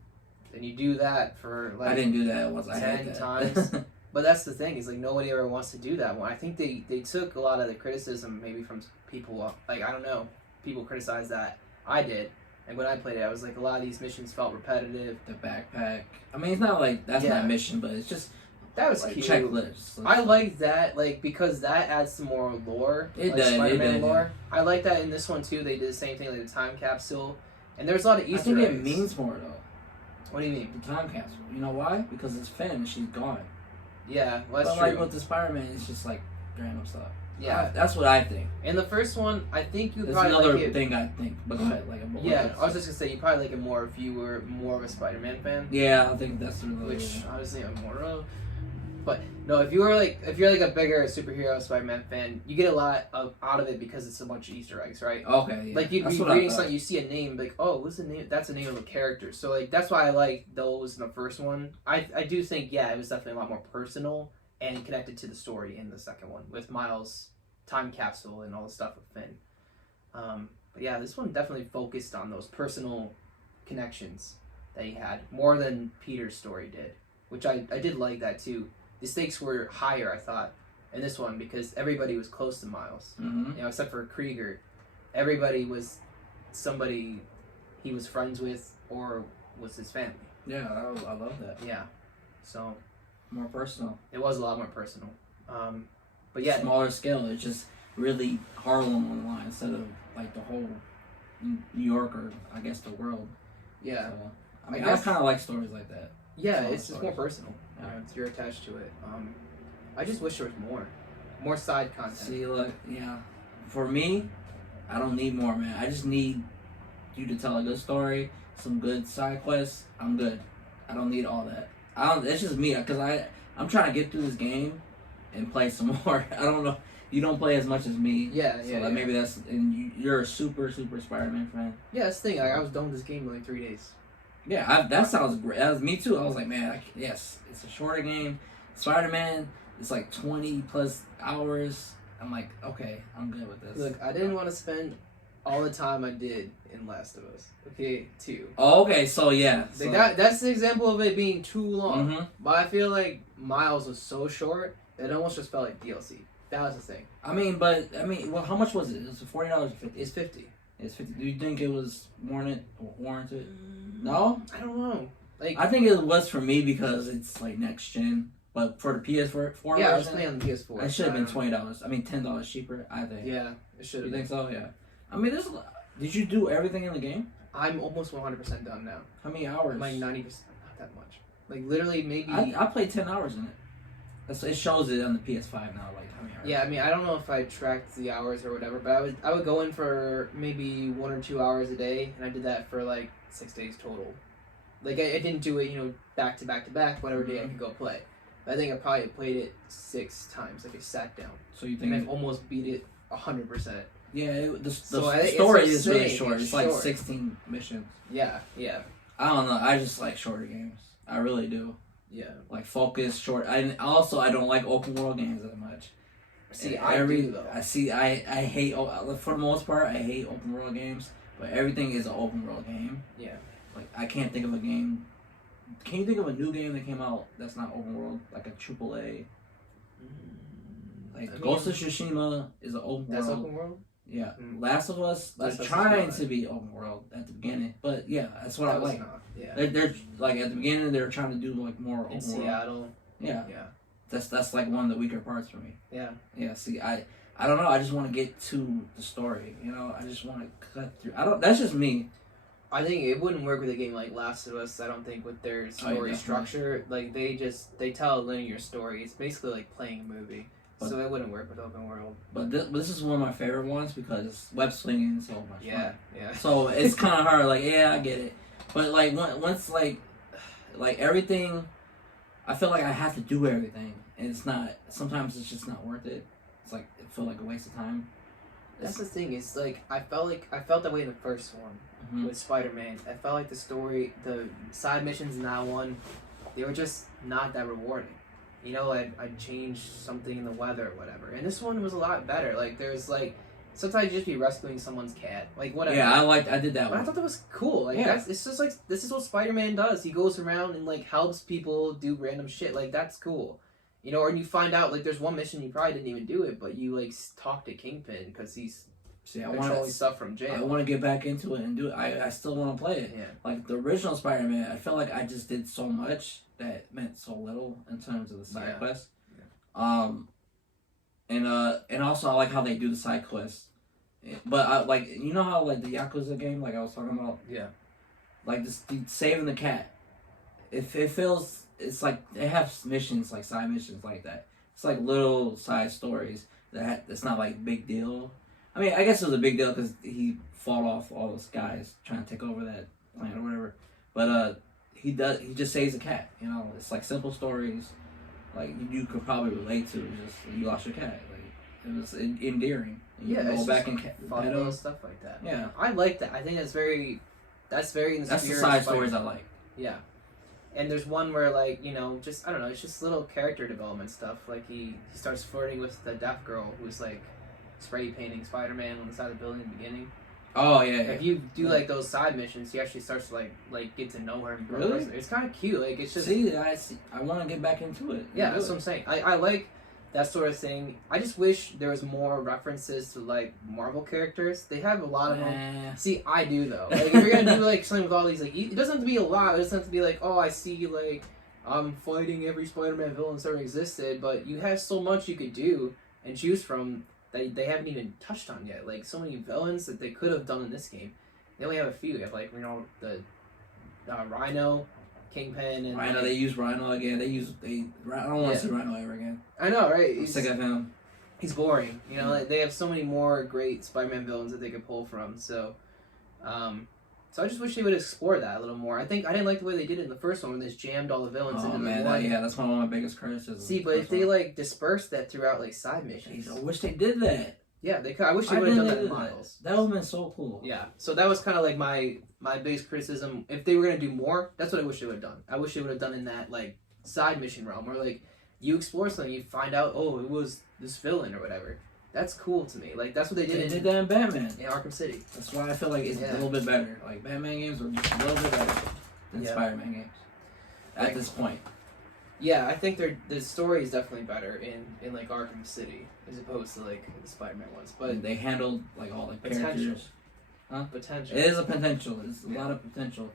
and you do that for like I didn't do that once. I 10 had that. times. But that's the thing, is like nobody ever wants to do that one. I think they took a lot of the criticism maybe from people, like, I don't know, people criticized that. I did. And when I played it, I was like, a lot of these missions felt repetitive. The backpack. I mean, it's not like that's not a mission, but it's just That was like cute. checklists. I like that, like, because that adds some more lore. It like does, Spider-Man it did, lore. I like that in this one too. They did the same thing, like the time capsule. And there's a lot of Easter I think eggs. it means more though. What do you mean? The time capsule. You know why? Because it's Finn and she's gone. Yeah, well, that's but true. like with the Spider-Man, it's just like random stuff. Yeah. That's what I think. In the first one, I think you That's probably another like it. thing I think. But go ahead, like Yeah, I was just gonna say you probably like it more if you were more of a Spider-Man fan. Yeah, I think that's really. Which obviously I'm more of. But no, if you're like a bigger superhero Spider-Man fan, you get a lot out of it because it's a bunch of Easter eggs, right? Okay. Yeah. Like you'd That's be what I reading thought. something, you see a name, like, oh, what's the name? That's the name of a character. So like that's why I like those in the first one. I do think it was definitely a lot more personal and connected to the story in the second one with Miles' time capsule and all the stuff with Finn. But yeah, this one definitely focused on those personal connections that he had more than Peter's story did, which I did like that too. The stakes were higher, I thought, in this one because everybody was close to Miles. Mm-hmm. You know, except for Krieger, everybody was somebody he was friends with or was his family. Yeah, I love that. Yeah, so More personal. it was a lot more personal. But yeah, Smaller scale. It's just really Harlem online instead of like the whole New York or I guess the world. yeah, So, I mean, I guess- I kind of like stories like that. yeah. Smaller It's just more stories. personal. Yeah. You're attached to it. I just wish there was more side content. See, look, yeah. For me, I don't need more, man. I just need you to tell a good story, some good side quests. I'm good. I don't need all that. It's just me, because I'm trying to get through this game and play some more. I don't know. You don't play as much as me. Yeah, So yeah, like, yeah. maybe that's and you're a super Spider-Man fan. Yeah, that's the thing. Like, I was done with this game in like 3 days. Yeah, that sounds great. That was me too. I was like, man, yes, it's a shorter game. Spider-Man, it's like 20 plus hours. I'm like, okay, I'm good with this. Look, I didn't want to spend all the time I did in Last of Us. Okay, 2. Oh, okay, so yeah. So, Like that's the example of it being too long. Mhm. But I feel like Miles was so short, it almost just felt like DLC. That was the thing. well, how much was it? It was $40 or 50. It's 50. It's 50. Do you think it was warranted? No, I don't know. Like, I think it was for me because it's like next gen. But for the PS4 yeah, I was version, playing on the PS4. it should have been I don't know. $20. I mean, $10 cheaper. I think. Yeah, it should You have think been. so? Yeah. I mean, did you do everything in the game? I'm almost 100% done now. How many hours? I'm like 90%. Not that much. Like literally maybe. I played 10 hours in it. It shows it on the PS5 now, like how many hours. Yeah, I mean, I don't know if I tracked the hours or whatever, but I would go in for maybe 1 or 2 hours a day, and I did that for like 6 days total. Like I didn't do it, back to back to back, whatever day I could go play. But I think I probably played it 6 times, like I sat down, So you and think? I've almost beat it 100%. Yeah, the So I think story it's is really insane. short. It's It's like short. 16 missions. Yeah. I don't know. I just like shorter games. I really do. Yeah. Like focus, short. I don't like open world games that much. See, And I do though. I hate for the most part. I hate open world games. But everything is an open world game. Yeah. Like I can't think of a game. Can you think of a new game that came out that's not open world, like a AAA? Like I mean, Ghost of Tsushima is an open That's world. open world. Yeah, Mm. Last of Us, they're Last of Us is trying not. to be open world at the beginning, but yeah, that's what I That was like. not. Yeah. They're like at the beginning they're trying to do like more In open world. Seattle. Yeah, Yeah. that's like one of the weaker parts for me. Yeah. Yeah, see, I don't know. I just want to get to the story. I just want to cut through. I don't. That's just me. I think it wouldn't work with a game like Last of Us. I don't think with their story definitely. structure. Like they tell a linear story. It's basically like playing a movie. But- So it wouldn't work with open world. But this is one of my favorite ones because it's web slinging and so much Yeah, fun. yeah. So it's kind of hard. Like, yeah, I get it. But like once like everything, I feel like I have to do everything, and it's not. Sometimes it's just not worth it. It's like it feel like a waste of time. That's the thing. It's like I felt that way in the first one Mhm. with Spider-Man. I felt like the story, the side missions in that one, they were just not that rewarding. You know, I'd change something in the weather or whatever. And this one was a lot better. Like there's like sometimes you just be rescuing someone's cat, like whatever. Yeah, I did that But I one. thought that was cool. Like Yeah. it's just like this is what Spider-Man does. He goes around and like helps people do random shit. Like that's cool. You know, or you find out like there's one mission you probably didn't even do it, but you like talk to Kingpin because he's See, I controlling want stuff from I jail. want to get back into it and do it. I still want to play it. Yeah. Like the original Spider-Man, I felt like I just did so much that meant so little in terms of the side Yeah. quest. Yeah. And also I like how they do the side quests. But I like, you know how like the Yakuza game, like I was talking about, Yeah. like this saving the cat. It feels, it's like they have missions, like side missions like that. It's like little side stories that's not like big deal. I mean, I guess it was a big deal because he fought off all those guys trying to take over that planet or whatever. But he just saves a cat. You know, it's like simple stories, like you could probably relate to. Just you lost your cat. Like it was endearing. And you Yeah, can it's go back just and fun pet little him. stuff like that. Yeah, I like that. I think that's very in the that's the spirit of side Spider-Man. stories I like. Yeah. And there's one where like, you know, just I don't know, it's just little character development stuff. Like he starts flirting with the deaf girl who's like spray painting Spider-Man on the side of the building in the beginning. Oh yeah, If you do like those side missions, he actually starts to like get to know her and grow Really? her. It's kind of cute. Like it's just see, I want to get back into it. yeah, Do that's it. what I'm saying. I like that sort of thing. I just wish there was more references to like Marvel characters. They have a lot of them. Eh. See, I do though. Like if you're gonna do like something with all these, like it doesn't have to be a lot. It doesn't have to be like, oh, I see like I'm fighting every Spider-Man villain that's ever existed. But you have so much you could do and choose from that they haven't even touched on yet. Like so many villains that they could have done in this game. They only have a few. You have like the Rhino, Kingpin, and Rhino, like- they use Rhino again. I don't want to see Rhino ever again. I know, right? I'm sick of him. He's boring. You know, like, they have so many more great Spider-Man villains that they could pull from. So, so I just wish they would explore that a little more. I didn't like the way they did it in the first one when they just jammed all the villains Oh into man, the one. that's one of my biggest criticisms. See, but if they like dispersed that throughout like side missions, I wish they did that. yeah, they could. I wish they I would have done think that they in did that. Miles. That would have been so cool. Yeah, so that was kind of like my biggest criticism. If they were gonna do more, that's what I wish they would have done. I wish they would have done in that like side mission realm where like you explore something, you find out, oh, it was this villain or whatever. That's cool to me. Like that's what they They did did that in Batman. in Arkham City. That's why I feel like it's Yeah. a little bit better. Like Batman games are just a little bit better than Yeah. Spider-Man games at Like- this point. Yeah, I think the story is definitely better in like Arkham City as opposed to like the Spider-Man ones. But But they handled like all the Potential. characters. potential. It is a potential. It's a Yeah. lot of potential,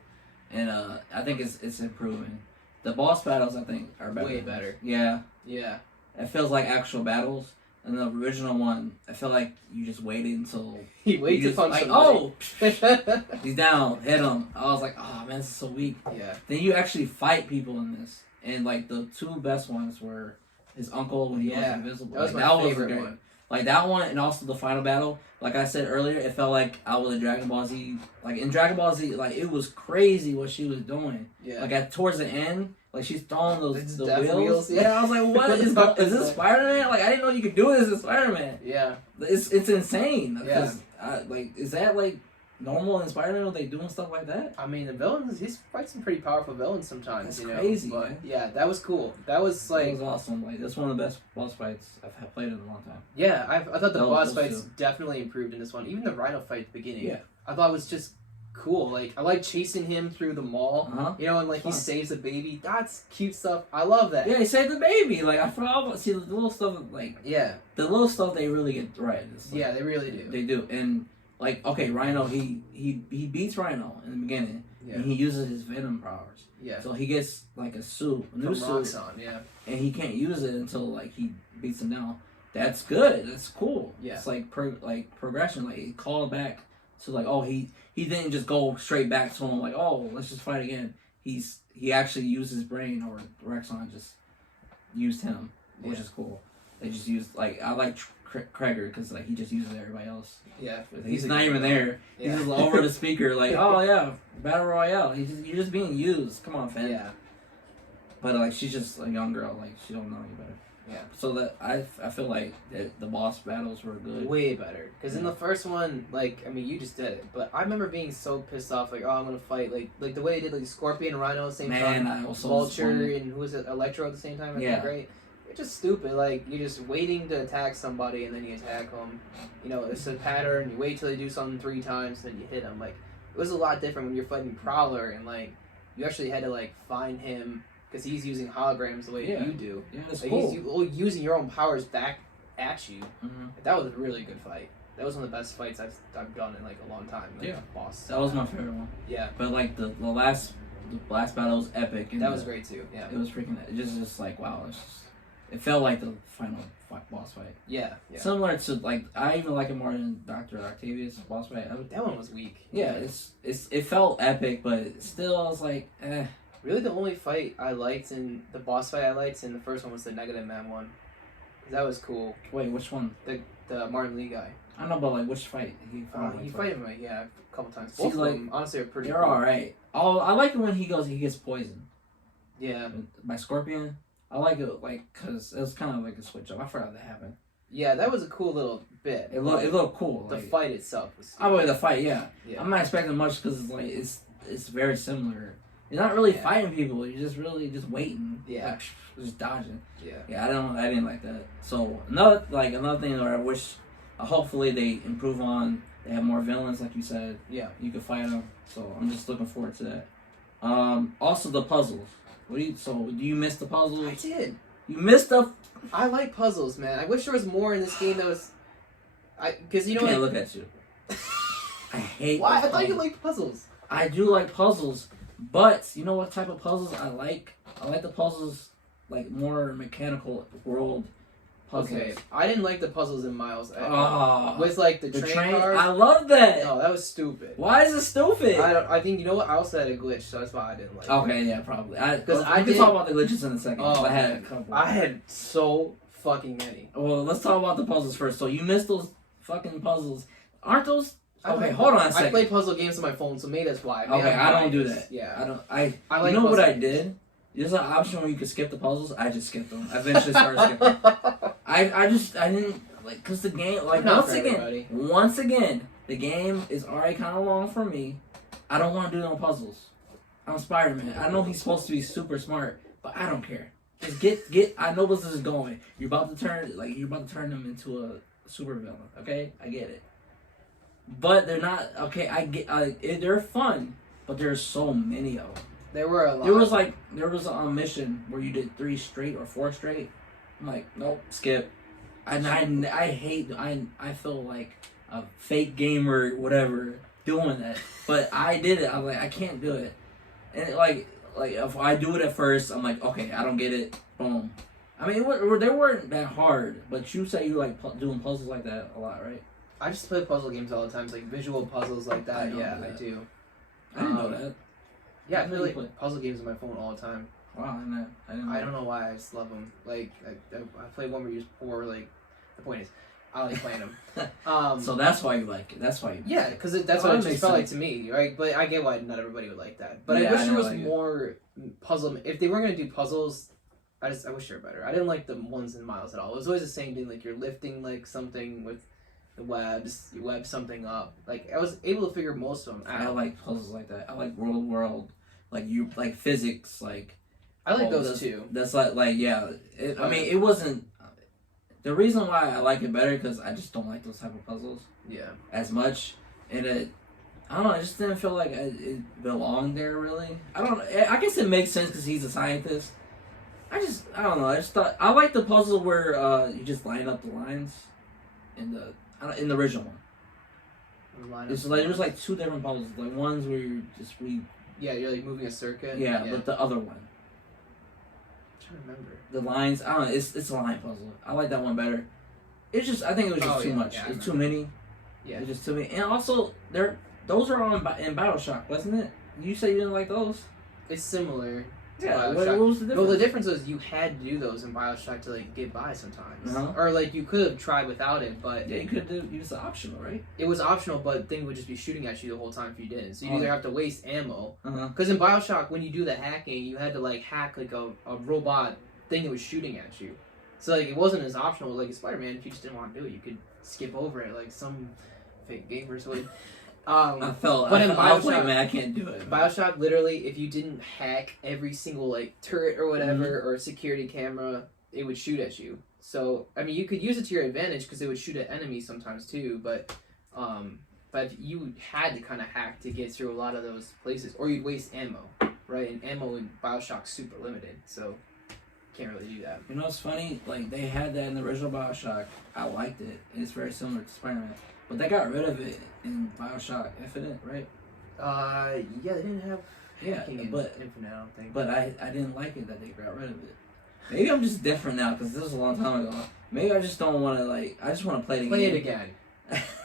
and I think it's improving. The boss battles I think are better. Way better. Yeah, Yeah. it feels like actual battles. In the original one, I feel like you just waited until He waits you to just, punch like, somebody. oh, he's down, hit him. I was like, oh man, this is so weak. Yeah. Then you actually fight people in this, and like the two best ones were his uncle when he was Yeah. invisible. That was Like, my favorite great. one. Like that one, and also the final battle. Like I said earlier, it felt like I was in Dragon Ball Z. Like in Dragon Ball Z, like it was crazy what she was doing. Yeah. Like towards the end, like she's throwing It's the death wheels. wheels, Yeah. yeah. I was like, what is is this Spider Man? Like I didn't know you could do this in Spider Man. Yeah. It's insane. Because, like is that like normal in Spider Man? Are they doing stuff like that? I mean, the villains, he's fights some pretty powerful villains sometimes, That's you know. crazy, But man. yeah, that was cool. That was That like, was awesome. Like that's one of the best boss fights I've played in a long time. yeah, I thought the Those- boss those fights two. definitely improved in this one. Even the Rhino fight at the beginning, Yeah. I thought was just cool. Like, I like chasing him through the mall, Uh huh. you know, and like he Fun. saves a baby. That's cute stuff. I love that. Yeah, he saved the baby. Like I forgot about see the little stuff. Like Yeah, the little stuff they really get right. It's like, yeah, they really do. they do. And like okay, Rhino he beats Rhino in the beginning, Yeah, and he uses his venom powers. yeah. So he gets like a suit, a new From suit, Roxxon, yeah. and he can't use it until like he beats him down. That's good. That's cool. Yeah. It's like progression. Like he called back So like, oh, he didn't just go straight back to him like, oh, let's just fight again. He actually used his brain, or Rexon just used him, which is cool. They just used, like, I like Kreger because like he just uses everybody else. Yeah, he's not even there. Yeah. He's just over the speaker like, oh yeah, battle royale. You're just being used. Come on, fam. Yeah. But like she's just a young girl, like she don't know any better. Yeah. So that I feel like the boss battles were good. Way better. Because in the first one, like, I mean, you just did it. But I remember being so pissed off, like, oh, I'm going to fight. Like the way they did, like, Scorpion, Rhino at the same time. I also Vulture, and who was it? Electro at the same time. I think, right? It's just stupid. Like, you're just waiting to attack somebody, and then you attack them. You know, it's a pattern. You wait till they do something 3 times, then you hit them. Like, it was a lot different when you're fighting Prowler, and, like, you actually had to, like, find him. Because he's using holograms the way you do. Yeah, that's like cool. He's using your own powers back at you. Mm-hmm. That was a really good fight. That was one of the best fights I've done in like a long time. Like, boss. That was my favorite one. Yeah. But like the last battle was epic. And that was great too. Yeah. It was freaking. Just like wow. It felt like the final boss fight. Yeah. Similar to like I even like it more than Dr. Octavius boss fight. That one was weak. Yeah. It felt epic, but still I was like eh. Really, the only fight I liked in the boss fight I liked in the first one was the Negative Man one. That was cool. Wait, which one? The Martin Lee guy. I don't know, but like which fight he fought him like a couple times. Both of them honestly are pretty. They're cool. alright. Oh, I like it when he gets poisoned. Yeah. By Scorpion. I like it like because it was kind of like a switch up. I forgot that happened. Yeah, that was a cool little bit. It looked cool. The like, fight itself was. The fight, yeah. I'm not expecting much because like it's very similar. You're not really fighting people. You're just really just waiting. Yeah. Like, just dodging. Yeah. Yeah, I didn't like that. So another thing that I wish, hopefully they improve on. They have more villains, like you said. Yeah. You can fight them. So I'm just looking forward to that. Also the puzzles. Do you miss the puzzles? I did. You missed the. I like puzzles, man. I wish there was more in this game that was. Because you know. I can't look at you. I hate. Why? I those thought you puzzles. liked puzzles. I do like puzzles, but you know what type of puzzles I like? I like the puzzles like more mechanical world puzzles. Okay, I didn't like the puzzles in Miles. Oh, with like the train cars. I love that. No, that was stupid. Why is it stupid? I think you know what? I also had a glitch, so that's why I didn't like it. Okay, yeah, probably. Because we can talk about the glitches in a second. Oh, I had a couple. I had so fucking many. Well, let's talk about the puzzles first. So you missed those fucking puzzles. Aren't those? Okay, hold on a second. I play puzzle games on my phone, so maybe that's why. Okay, I don't do that. Yeah. I don't. I like you know what I games. did? There's an option where you could skip the puzzles. I just skipped them. I eventually started skipping. I didn't like because the game like once again the game is already kind of long for me. I don't want to do no puzzles. I'm Spider-Man. I know he's supposed to be super smart, but I don't care. Just get. I know where this is going. You're about to turn them into a super villain. Okay, I get it. But they're not okay. They're fun, but there's so many of them. There were a lot. There was a mission where you did 3 straight or 4 straight. I'm like, nope, skip. And I feel like a fake gamer, whatever, doing that. But I did it. I'm like, I can't do it. And like if I do it at first, I'm like, okay, I don't get it. Boom. I mean, they weren't that hard, but you say you like doing puzzles like that a lot, right? I just play puzzle games all the time, like visual puzzles like that. I do. I didn't know that. Yeah, I play puzzle games on my phone all the time. Wow, I don't know why, I just love them. Like, I played one where you just pour, like, the point is, I like playing them. So that's why you like it. That's why you. Yeah, because that's what it just felt like to me, right? But I get why not everybody would like that. But I wish there was more puzzle. If they weren't gonna do puzzles, I wish they were better. I didn't like the ones in Miles at all. It was always the same thing. Like you're lifting like something with the webs, you web something up. Like I was able to figure most of them out. I like puzzles like that. I like world, like physics, like. I like those too. That's like yeah. I mean, it wasn't. The reason why I like it better because I just don't like those type of puzzles. Yeah. As much, and I don't know. I just didn't feel like it belonged there really. I don't. I guess it makes sense because he's a scientist. I don't know. I just thought I like the puzzle where you just line up the lines in the original one. It's like there's like 2 different puzzles. Like ones where you just Yeah, you're like moving a circuit. Yeah, but the other one. I'm trying to remember. The lines, I don't know, it's a line puzzle. I like that one better. It's just, I think it was just too much. It's too many. Yeah. It just to me, and also those are on in BioShock, wasn't it? You said you didn't like those. It's similar. Yeah. BioShock. What was the difference? Well, the difference was you had to do those in BioShock to like get by sometimes, Uh-huh. or like you could have tried without it, but Yeah, you could do. It was optional, right? it was optional. But thing would just be shooting at you the whole time if you didn't. So you Oh. either have to waste ammo, Uh-huh. because in BioShock when you do the hacking, you had to like hack like a robot thing that was shooting at you. So like it wasn't as optional like in Spider-Man. If you just didn't want to do it, you could skip over it like some fake gamers would. I felt. But I in felt, I was like, BioShock- man, I can't do it. BioShock, literally, if you didn't hack every single like turret or whatever or security camera, it would shoot at you. So I mean, you could use it to your advantage because it would shoot at enemies sometimes too. But you had to kind of hack to get through a lot of those places, or you'd waste ammo, right? And ammo in BioShock's super limited, so can't really do that. You know what's funny? Like they had that in the original BioShock. I liked it. It's very similar to Spider-Man, but they got rid of it in BioShock Infinite, right? Yeah, they didn't have Yeah, hacking in but Infinite, I don't think. but I didn't like it that they got rid of it. Maybe I'm just different now because this was a long time ago. Maybe I just don't want to like. I just want to play the Play game. it again.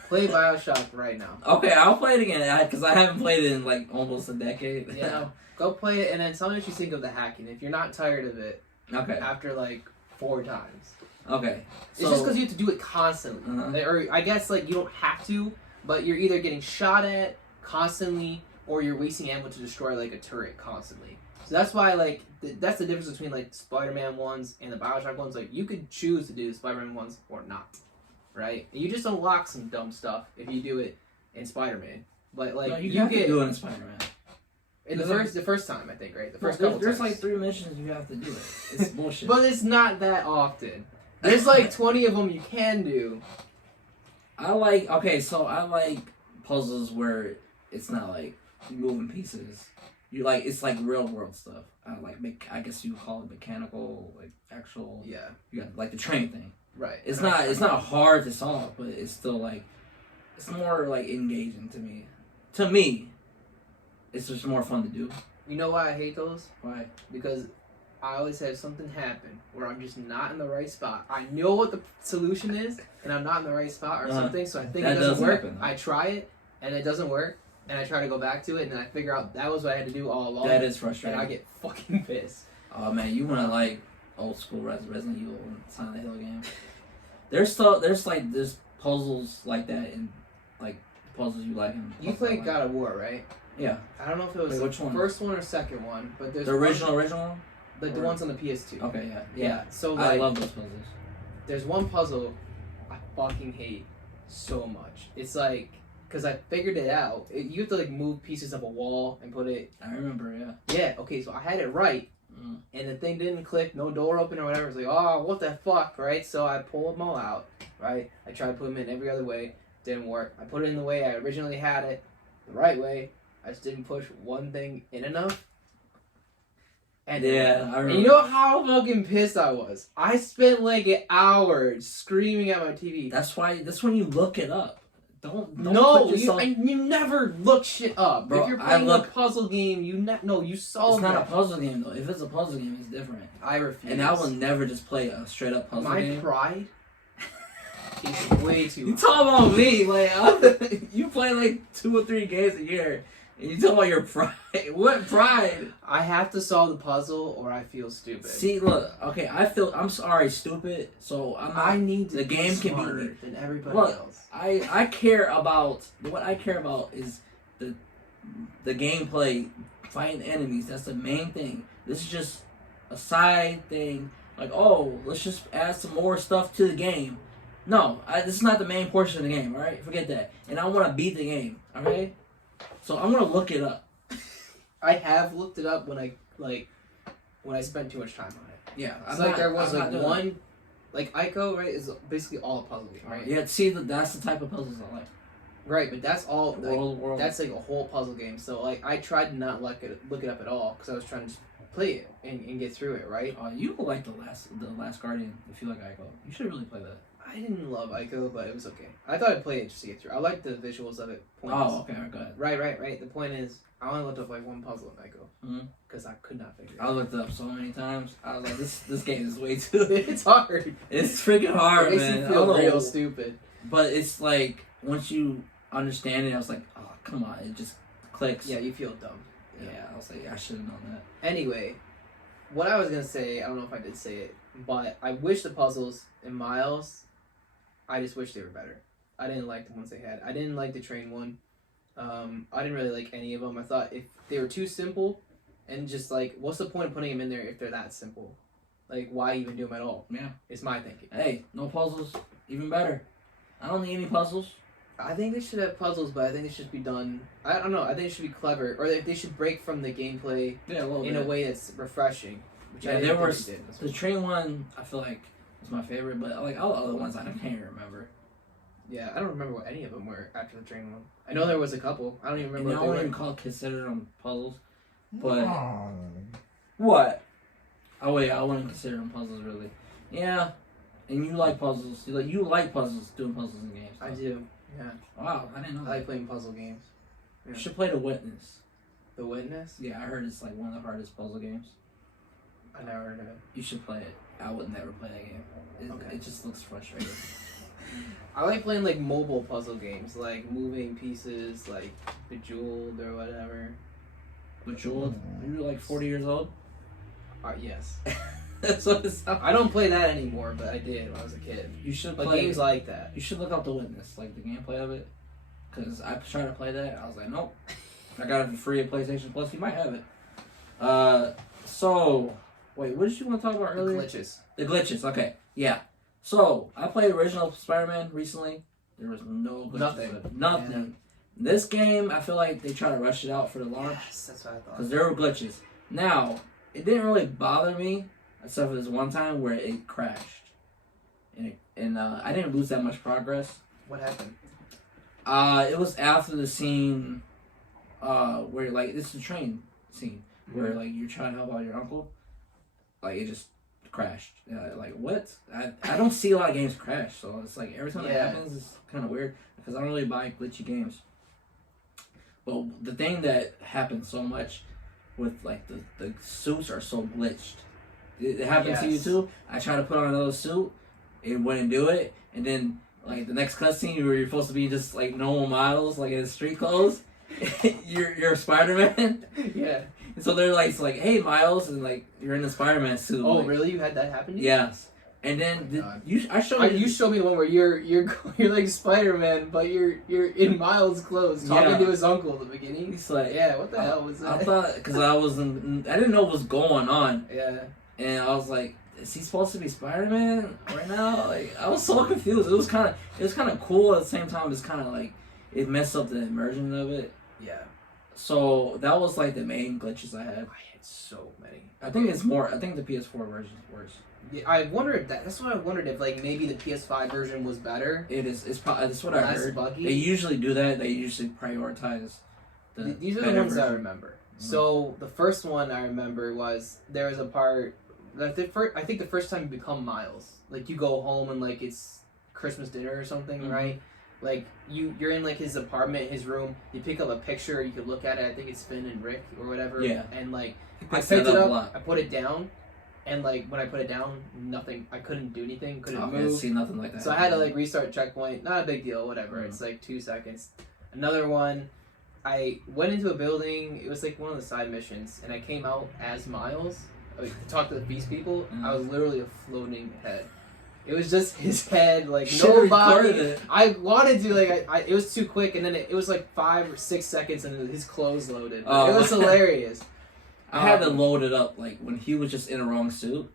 Play BioShock right now. Okay, I'll play it again because I haven't played it in like almost a decade. Yeah, go play it and then tell me what you think of the hacking. If you're not tired of it Okay. after like 4 times, Okay. it's just because you have to do it constantly, or I guess like you don't have to, but you're either getting shot at constantly or you're wasting ammo to destroy like a turret constantly. So that's why like that's the difference between like Spider-Man ones and the BioShock ones. Like you could choose to do the Spider-Man ones or not, right? And you just unlock some dumb stuff if you do it in Spider-Man. But like No, you you have get to do it in Spider-Man. in the first time I think, right? The first There's, couple there's times. like 3 missions you have to do it. It's bullshit. But it's not that often. There's like 20 of them you can do. I like puzzles where it's not like moving pieces. You like it's like real world stuff. I guess you would call it mechanical, like actual. Yeah. You got like the train thing. Right. It's not hard to solve, but it's still like it's more like engaging to me. To me, it's just more fun to do. You know why I hate those? Why? Because I always have something happen where I'm just not in the right spot. I know what the solution is, and I'm not in the right spot or something, so I think That it doesn't does work. happen, though. I try it, and it doesn't work, and I try to go back to it, and then I figure out that was what I had to do all along. That is and frustrating. I get fucking pissed. Oh man, you want to like old school Resident Evil and Silent Hill game? There's puzzles like that in like puzzles you like. You played God of War, right? Yeah. I don't know if it was Wait, the which one? first one or second one, but there's The original one? like the Or- ones on the PS2. Okay, yeah. Yeah. So I like, love those puzzles. there's one puzzle I fucking hate so much. It's like, because I figured it out. You have to like move pieces of a wall and put it. I remember, yeah. Yeah, okay, so I had it right, and the thing didn't click, no door open or whatever. It's like, oh, what the fuck, right? So I pulled them all out, right? I tried to put them in every other way, didn't work. I put it in the way I originally had it, the right way. I just didn't push one thing in enough. And Yeah, I remember. and you know how fucking pissed I was? I spent like an hour screaming at my TV. That's when you look it up. Don't No, put yourself... you never look shit up. Bro, if you're I playing look- a puzzle game, you solve It's not a it. puzzle game though. If it's a puzzle game, it's different. I refuse. And I will never just play a straight up puzzle My game. pride is way too You high. talk about me, like you play like 2 or 3 games a year, and you talk about your pride. What pride? I have to solve the puzzle or I feel stupid. See, look, okay, I'm sorry, stupid. So I need to the be game can be smarter than everybody Look, else. I care about what I care about is the gameplay, fighting enemies. That's the main thing. This is just a side thing. Like, oh, let's just add some more stuff to the game. No, this is not the main portion of the game. All right, forget that. And I want to beat the game. Okay, so I'm gonna look it up. I have looked it up when I spent too much time on it. Yeah, It's like there was like one, like Ico, right, is basically all a puzzle game, right? Yeah, see, that's the type of puzzles I like. Right, but that's all. Like, World. that's like a whole puzzle game. So like I tried to not look it up at all because I was trying to just play it and get through it. Right. You will like the last Guardian if you like Ico. You should really play that. I didn't love Ico, but it was okay. I thought I'd play it just to get through. I liked the visuals of it. Oh, okay, go ahead. Right. The point is, I only looked up like one puzzle in Mhm. Ico because I could not figure it I out. looked it up so many times. I was like, this game is way too. It's hard. It's freaking hard, It makes man. you I feel don't know. real stupid. But it's like once you understand it, I was like, oh, come on, it just clicks. Yeah, you feel dumb. Yeah, I was like, I should have known that. Anyway, what I was gonna say, I don't know if I did say it, but I wish the puzzles in Miles, I just wish they were better. I didn't like the ones they had. I didn't like the train one. I didn't really like any of them. I thought if they were too simple, and just like, what's the point of putting them in there if they're that simple? Like, why even do them at all? Yeah. It's my thinking. Hey, no puzzles, even better. I don't need any puzzles. I think they should have puzzles, but I think they should be done. I don't know. I think it should be clever, or they should break from the gameplay Yeah, a little in bit. a way that's refreshing. Which Yeah, I there didn't were think they did. the train one. I feel like was my favorite, but like all the other ones, I can't even remember. Yeah, I don't remember what any of them were after the train one. I know there was a couple. I don't even And remember I what wouldn't they even were. consider them puzzles. But what? Oh wait, I wouldn't consider them puzzles really. Yeah, and you like puzzles. You like puzzles, doing puzzles in games. I do. Yeah, Wow, I didn't know I that. like playing puzzle games. You should play The Witness. The Witness? Yeah, I heard it's like one of the hardest puzzle games. I never heard of it. You should play it. I would never play that game. Okay. It just looks frustrating. I like playing like mobile puzzle games, like moving pieces, like Bejeweled or whatever. Bejeweled? You're like 40 years old? Yes. That's what it sounds. I don't play that anymore, but I did when I was a kid. You should But play games like that. You should look up The Witness, like the gameplay of it. Because I tried to play that. I was like, nope. I got it for free at PlayStation Plus. You might have it. So, wait, what did you want to talk about The earlier? glitches. The glitches, okay. Yeah. So, I played original Spider-Man recently. There was no glitches. Nothing. Nothing. This game, I feel like they try to rush it out for the launch. Yes, that's what I thought. Because there were glitches. Now, it didn't really bother me, except for this one time where it crashed. And I didn't lose that much progress. What happened? It was after the scene where, like, this is the train scene, where, like, you're trying to help out your uncle. Like, it just crashed. Like, what? I don't see a lot of games crash, so it's like every time it happens, it's kind of weird, because I don't really buy glitchy games. But the thing that happens so much with, like, the suits are so glitched. It happened to you Yes. too? I tried to put on another suit, it wouldn't do it, and then, like, the next cutscene where you're supposed to be just, like, normal Miles, like, in street clothes, you're Spider-Man. Yeah. And so they're like, it's like, hey, Miles, and, like, you're in the Spider-Man suit. Oh, like, really? You had that happen to you? Yes. And then God. I showed You showed me the one where you're like Spider-Man, but you're in Miles' clothes talking Yeah. to his uncle at the beginning. He's like, Yeah, what the hell was that? I thought, because I didn't know what was going on. Yeah. And I was like, is he supposed to be Spider-Man right now? Like, I was so confused. It was kind of cool at the same time. It's kind of like it messed up the immersion of it. Yeah. So that was like the main glitches I had. I had so many. I think the PS4 version is worse. Yeah, I wondered that. That's what I wondered if like maybe the PS5 version was better. It is. It's probably that's what I Less heard. buggy? They usually do that. They usually prioritize. These are the better ones I version. remember. So the first one I remember was there was a part. Like I think the first time you become Miles, like you go home and like it's Christmas dinner or something, Mhm. right? Like you're in like his apartment, his room. You pick up a picture, you could look at it. I think it's Finn and Rick or whatever. Yeah. And like He I picks picked it a up, lot. I put it down, and like when I put it down, nothing. I couldn't do anything. Couldn't Okay, move. see nothing like that. So I had to like restart checkpoint. Not a big deal, whatever. Mm. It's like 2 seconds. Another one, I went into a building. It was like one of the side missions, and I came out as Miles. Like, to talk to the Beast people. Mm. I was literally a floating head. It was just his head, like Should've no recorded body. it. I wanted to like, it was too quick, and then it was like 5 or 6 seconds, and his clothes loaded. Oh. It was hilarious. I had to load it up. Like when he was just in a wrong suit,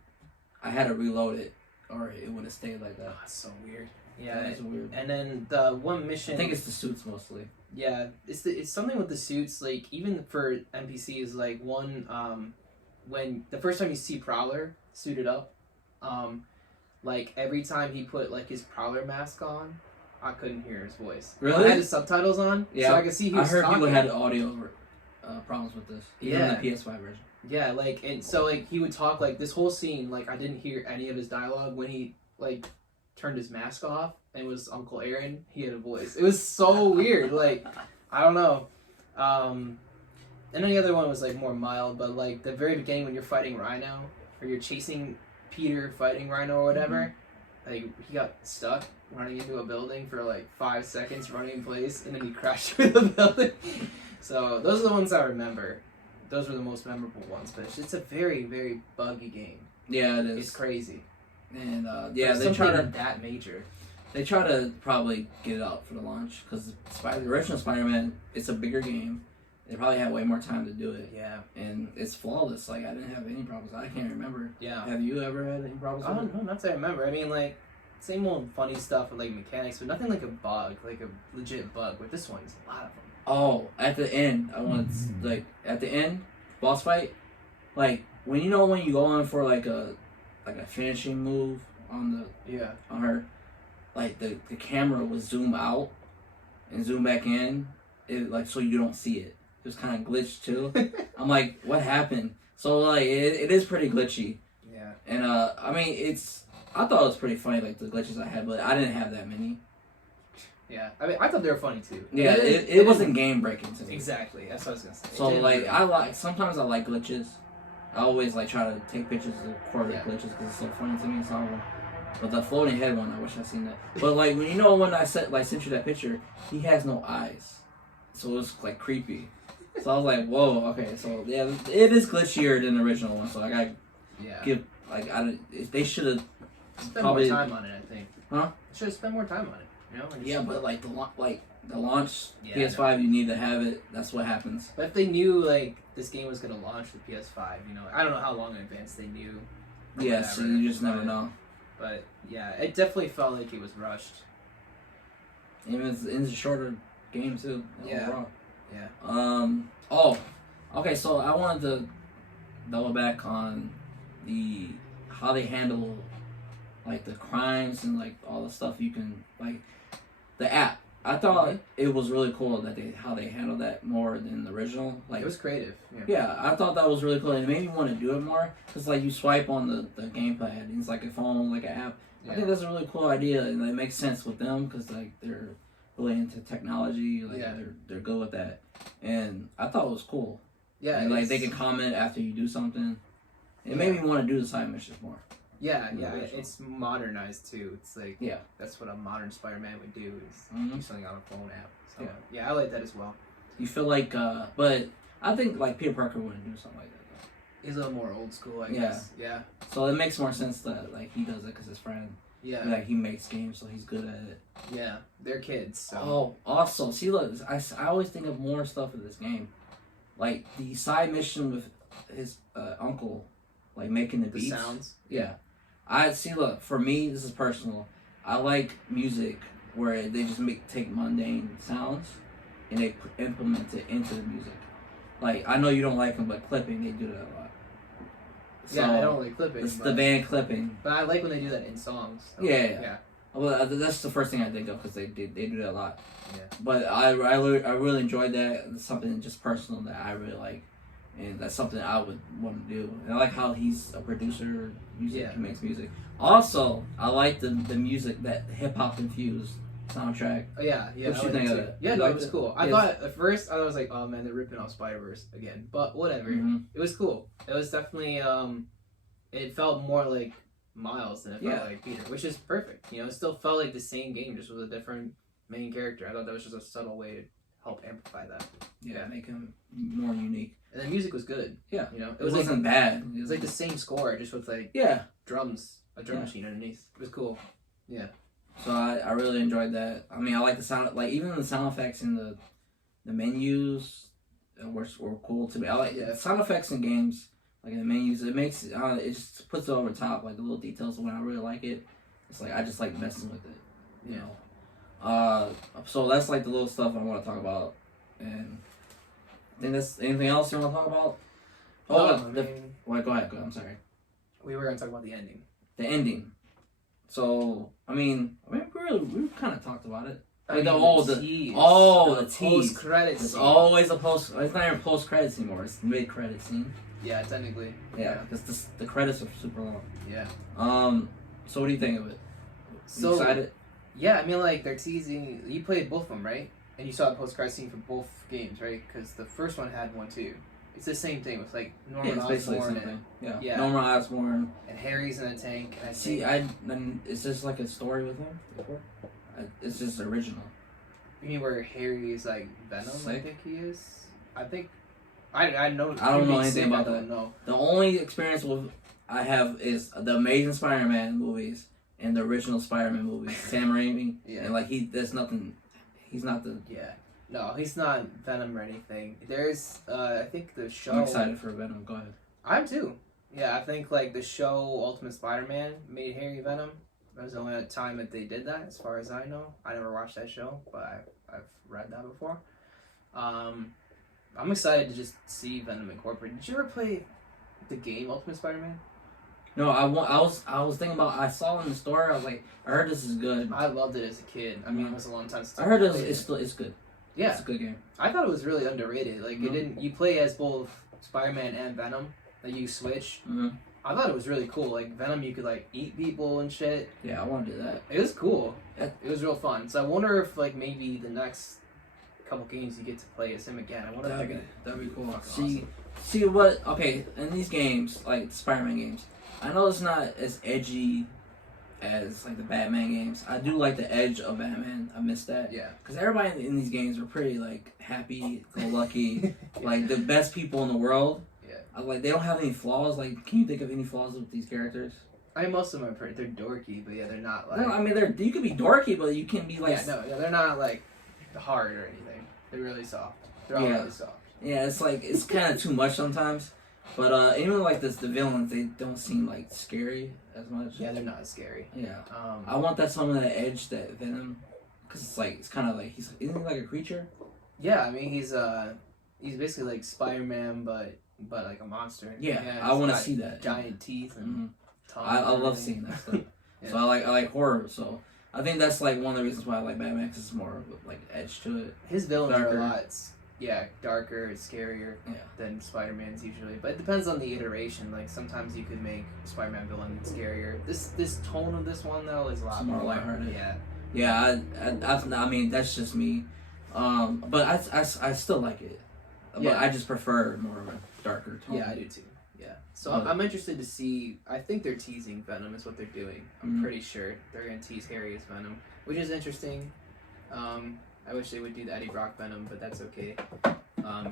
I had to reload it, or it would have stayed like that. Oh, that's so weird. Yeah, That's weird. and then the one mission. I think it's the suits mostly. Yeah, it's something with the suits. Like even for NPCs, like one when the first time you see Prowler suited up, like every time he put like his Prowler mask on, I couldn't hear his voice. Really? I had the subtitles on, Yeah, so I could see he I was heard talking. people had audio problems with this. Even Yeah. in the PS5 version. Yeah, like and so like he would talk like this whole scene. Like I didn't hear any of his dialogue when he like turned his mask off and it was Uncle Aaron. He had a voice. It was so weird. Like I don't know. And then the other one was like more mild, but like the very beginning when you're fighting Rhino or you're chasing Peter fighting Rhino or whatever, like he got stuck running into a building for like 5 seconds, running in place, and then he crashed through the building. So those are the ones I remember. Those were the most memorable ones. But it's a very, very buggy game. Yeah, it is. It's crazy. And Yeah, they try to that major. They try to probably get it out for the launch because the original Spider-Man, it's a bigger game. They probably had way more time to do it. Yeah. And it's flawless. Like, I didn't have any problems. I can't remember. Yeah. Have you ever had any problems Oh, with it? no, not that I remember. I mean, like, same old funny stuff with, like, mechanics, but nothing like a bug, like a legit bug. With this one, it's a lot of them. Oh, at the end, at the end, boss fight, like, when you go in for, like a finishing move on her, like, the camera would zoom out and zoom back in, so you don't see it. It was kind of glitched too. I'm like, what happened? So like, it is pretty glitchy. Yeah. And I mean, I thought it was pretty funny, like the glitches I had, but I didn't have that many. Yeah. I mean, I thought they were funny too. Yeah, it wasn't game breaking to me. Exactly. That's what I was gonna say. So like, sometimes I like glitches. I always like try to take pictures of corporate glitches because it's so funny to me. So, but the floating head one, I wish I'd seen that. But like, when I sent you that picture, he has no eyes, so it was like creepy. So I was like, whoa, okay, so yeah, it is glitchier than the original one. So I gotta give they should have spent more time on it. I think. Huh? Should have spent more time on it. You know? Yeah, but like the launch Yeah, PS5, you need to have it. That's what happens. But if they knew like this game was gonna launch with PS5, you know, I don't know how long in advance they knew. Yeah, so you just never know. But yeah, it definitely felt like it was rushed. Even it's a shorter game too. Yeah. Overall. Yeah. Oh. Okay. So I wanted to double back on how they handle like the crimes and like all the stuff you can like the app. I thought it was really cool that how they handled that more than the original. Like it was creative. Yeah, I thought that was really cool. And it made me want to do it more because like you swipe on the gamepad and it's like a phone, like an app. Yeah. I think that's a really cool idea and it makes sense with them because like they're really into technology. Like they're good with that, and I thought it was cool. Yeah, and like they can comment after you do something. It made me want to do the side missions more. Yeah, it's modernized too. It's like that's what a modern Spider-Man would do is do something on a phone app. So yeah, I like that as well. You feel like, but I think like Peter Parker wouldn't do something like that though. He's a little more old school, I guess. Yeah. So it makes more sense that like he does it because his friend. Yeah. Like he makes games, so he's good at it. Yeah, they're kids. So. Oh, also, see, look, I always think of more stuff in this game, like the side mission with his uncle, like making the beats. Sounds. Yeah, I see. Look, for me, this is personal. I like music where they just take mundane sounds and they implement it into the music. Like I know you don't like them, but clipping they do that a lot. So, yeah, I don't like clipping. It's the band clipping. But I like when they do that in songs. So, yeah. Well, that's the first thing I think of because they do that a lot. Yeah. But I really enjoyed that. It's something just personal that I really like, and that's something I would want to do. And I like how he's a producer. He makes music. Also, I like the music, that hip hop infused soundtrack. Oh yeah. What you think of it? Yeah, no, it was cool. I thought at first I was like, oh man, they're ripping off Spider-Verse again. But whatever. Mm-hmm. It was cool. It was definitely it felt more like Miles than it felt like Peter, which is perfect. You know, it still felt like the same game, just with a different main character. I thought that was just a subtle way to help amplify that. Yeah, make him more unique. And the music was good. Yeah, you know, it wasn't bad. It was like the same score, just with like drums, a drum machine underneath. It was cool. Yeah. So I really enjoyed that. I mean, I like the sound, like even the sound effects in the menus were cool to me. I like sound effects in games, like in the menus. It makes it just puts it over the top, like the little details. When I really like it, it's like I just like messing with it, you know. So that's like the little stuff I want to talk about. And I think that's anything else you want to talk about. Go ahead. I'm sorry. We were gonna talk about the ending. The ending. So we kind of talked about it. Like the tease. Post credits. It's always a post. It's not even post credits anymore. It's mid credit scene. Yeah, technically. Yeah, because the credits are super long. Yeah. So what do you think of it? You excited? Yeah, I mean, like they're teasing. You played both of them, right? And you saw the post credit scene for both games, right? Because the first one had one too. It's the same thing with like Yeah, Norman it's basically the Osborn same thing. Yeah. yeah. Norman Osborn. and Harry's in a tank. And I See, think, is this like a story with him? It's just original. you mean where Harry is like Venom? I Sick. think he is. I think I know. I don't know he's anything sick, about I that. don't know. The only experience I have is the Amazing Spider-Man movies and the original Spider-Man movies. Sam Raimi. Yeah. And like there's nothing. He's not the. Yeah. No, he's not Venom or anything. There's I think the show. I'm excited for Venom. Go ahead. I'm too. Yeah, I think like the show Ultimate Spider-Man made Harry Venom. That was the only time that they did that, as far as I know. I never watched that show, but I've read that before. I'm excited to just see Venom incorporated. Did you ever play the game Ultimate Spider-Man? No, I was thinking about. I saw it in the store. I was like, I heard this is good. I loved it as a kid. I mean, it was a long time since I heard played it's good. Yeah, It's a good game. I thought it was really underrated. Like Mhm. it didn't. You play as both Spider-Man and Venom. Like you switch. Mm-hmm. I thought it was really cool. Like Venom, you could like eat people and shit. Yeah, I want to do that. It was cool. Yeah. It was real fun. So I wonder if like maybe the next couple games you get to play as him again. I wonder if they're gonna. That'd be cool. Fucking See what? Okay, in these games, like the Spider-Man games, I know it's not as edgy as like the Batman games. I do like the edge of Batman. I miss that. Yeah. Because everybody in these games are pretty like happy, go lucky, like the best people in the world. Yeah. Like they don't have any flaws. Like, can you think of any flaws with these characters? I mean, most of them are pretty. They're dorky, but yeah, they're not like. No, I mean you can be dorky, but you can be like. Yeah, no, they're not like hard or anything. They're really soft. They're all Yeah. really soft. Yeah, it's like it's kind of too much sometimes. But even like the villains, they don't seem like scary as much. Yeah, they're not scary. Yeah. I want that some of that edge that Venom, because it's kind of like isn't he like a creature? Yeah, I mean he's basically like Spider-Man, but like a monster. Yeah, he's I want to got see that. giant teeth and hmm tongue. I and love everything. seeing that stuff. Yeah. So I like horror. So I think that's like one of the reasons why I like Batman, because it's more of like edge to it. His villains Darker. are a lot. Darker, scarier Yeah. than Spider-Man's usually. But it depends on the iteration. Like sometimes you could make Spider-Man villain scarier. This tone of this one though is a lot It's more lighthearted. Yeah. Yeah, I mean that's just me. But I still like it. But Yeah. I just prefer more of a darker tone. Yeah, I do too. Yeah. So But- I'm interested to see. I think they're teasing Venom is what they're doing. I'm Mhm. pretty sure they're gonna tease Harry as Venom, which is interesting. I wish they would do the Eddie Brock Venom, but that's okay.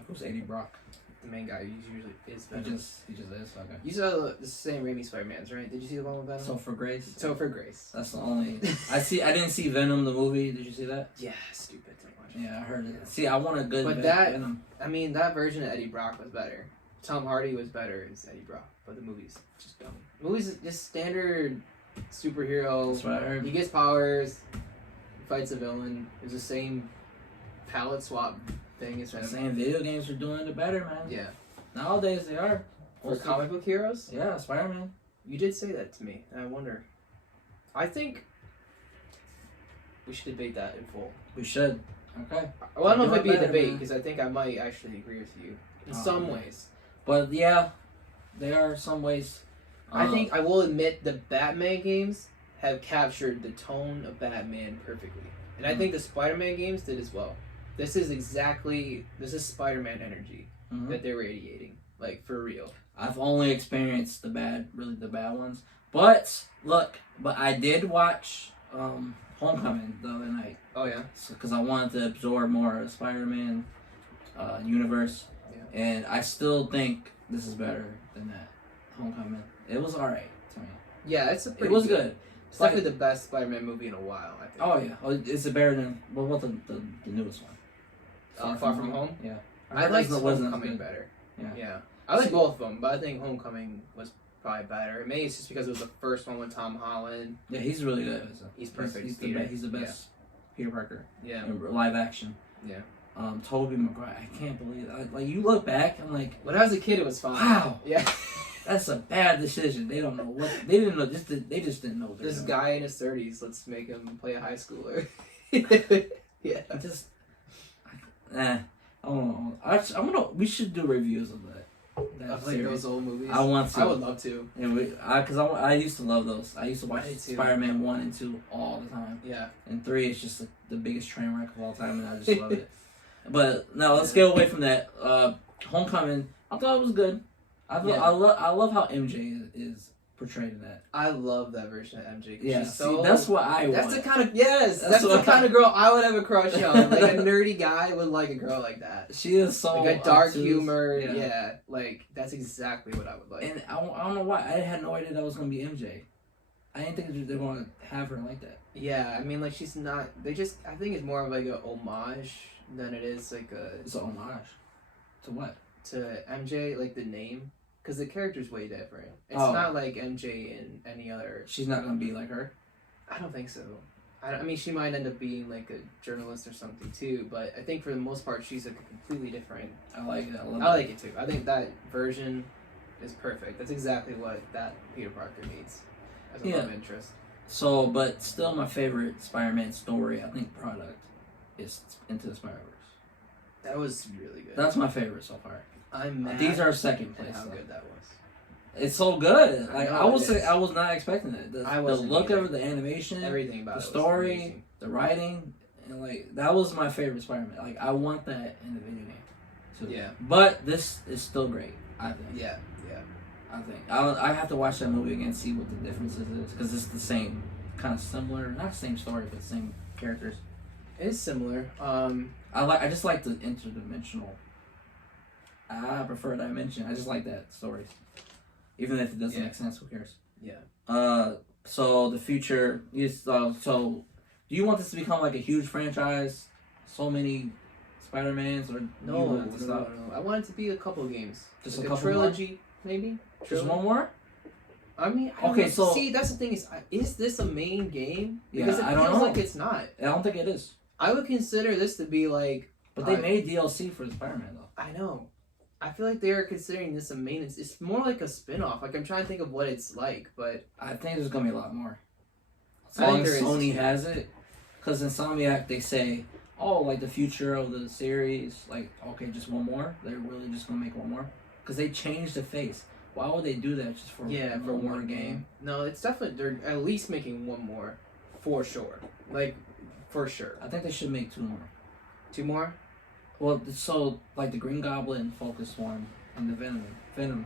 Who's Eddie Brock? The main guy who usually is He Venom. just is okay. You saw the same Raimi Spider-Mans, right? Did you see the one with Venom? So for Grace, So for Grace. that's the only I didn't see Venom the movie. Did you see that? Yeah, stupid. Don't watch it. Yeah, I heard it. See, I want a good But Venom. I mean, that version of Eddie Brock was better. Tom Hardy was better as Eddie Brock, but the movie's just dumb. The movie's just standard superhero. That's what I heard. He gets powers, fights a villain. It's the same palette swap thing as Venom. Saying video games are doing it better, man. Yeah. Nowadays they are. For comic book heroes? Yeah, Spider-Man. You did say that to me, and I wonder. I think we should debate that in full. We should. Okay. Well, I don't know if Doing it'd be a better, debate, man. because I think I might actually agree with you in Oh, some okay. ways. But yeah, they are some ways. I think I will admit the Batman games have captured the tone of Batman perfectly. And I Mhm. think the Spider-Man games did as well. This is Spider-Man energy Mhm. that they're radiating. Like, for real. I've only experienced the bad ones. But look, I did watch Homecoming the other night Oh, yeah? because I wanted to absorb more of the Spider-Man universe, Yeah. and I still think this is better than that Homecoming. It was alright to me. Yeah, it's a It pretty was good. It's definitely the best Spider-Man movie in a while, I think. Oh yeah. Oh, is it better than what the newest one? Far From Home? Yeah. I heard liked it wasn't as Homecoming good. better. Yeah. Yeah. I like both of them, but I think Homecoming was probably better. Maybe it's just because it was the first one with Tom Holland. Yeah, he's really good. He's perfect. He's Peter. he's the best Peter Parker Yeah. in live action. Yeah. Tobey Maguire. I can't believe it. Like you look back, I'm like, When I was a kid, it was fine. wow, Yeah. that's a bad decision. They don't know what they didn't know. They just didn't know. What they were This doing. guy in his 30s, let's make him play a high schooler. yeah. I just, I don't know. We should do reviews of that. Of like those old movies. I want to. I would love to. And I used to love those. I used to watch I did too. Spider-Man 1 and 2 all the time. Yeah. And 3 is just the biggest train wreck of all time, and I just love it. But no, let's get away from that. Homecoming, I thought it was good. Yeah. I love how MJ is portrayed in that. I love that version of MJ. Yeah, she's so, that's what I want. That's the kind of that's the what kind of girl I would have a crush on. Like a nerdy guy would like a girl like that. She is so like a dark obtuse. humor. Yeah, like that's exactly what I would like. And I don't know why I had no idea that was gonna be MJ. I didn't think they're gonna have her like that. Yeah, I mean, like she's not. They just. I think it's more of like a homage than it is like a. It's an homage to what? To MJ, like the name, because the character's way different. It's Oh. not like MJ in any other. She's not gonna be like her. I don't think so. I mean, she might end up being like a journalist or something too, but I think for the most part, she's like a completely different. I like it. I love I like it too. I think that version is perfect. That's exactly what that Peter Parker needs as a love interest. So, but still, my favorite Spider-Man story, I think, product is Into the Spider-Verse. That was really good. That's my favorite so far. I'm mad. These are second at place. how though. good that was. It's so good. I Like know I would it say, is. I was not expecting it. The wasn't look either. of it, the animation, Everything about the it was story, amazing. the writing, and like that was my favorite Spider-Man. Like I want that in the video game. Too. Yeah. But this is still great. I think. Yeah. I think I have to watch that movie again, see what the differences is, because it's the same, kind of similar, not same story, but same characters. It is similar. I just like the interdimensional. I prefer dimension. I just like that story, even if it doesn't Yeah. make sense. Who cares? Yeah. So the future is so. Do you want this to become like a huge franchise? So many Spider-Mans, or do you No, want it to no, stop? no. I want it to be a couple games. Just like a couple trilogy, maybe. Just Trilogy? one more? I mean, I don't Okay, know. so- see, that's the thing is this a main game? Yeah, Because it I don't feels know. like it's not. I don't think it is. I would consider this to be like. But they I- made DLC for Spider-Man though. I know. I feel like they're considering this a main. It's more like a spin-off. Like I'm trying to think of what it's like, but I think there's gonna be a lot more. As I think long as there is Sony too. has it, because Insomniac they say, oh, like the future of the series, like okay, just one more. They're really just gonna make one more because they changed the face. Why would they do that just for yeah, for one more one game. No, it's definitely they're at least making one more, for sure. Like, for sure. I think they should make 2 more. 2 more. Well, so like the Green Goblin focused one and the Venom.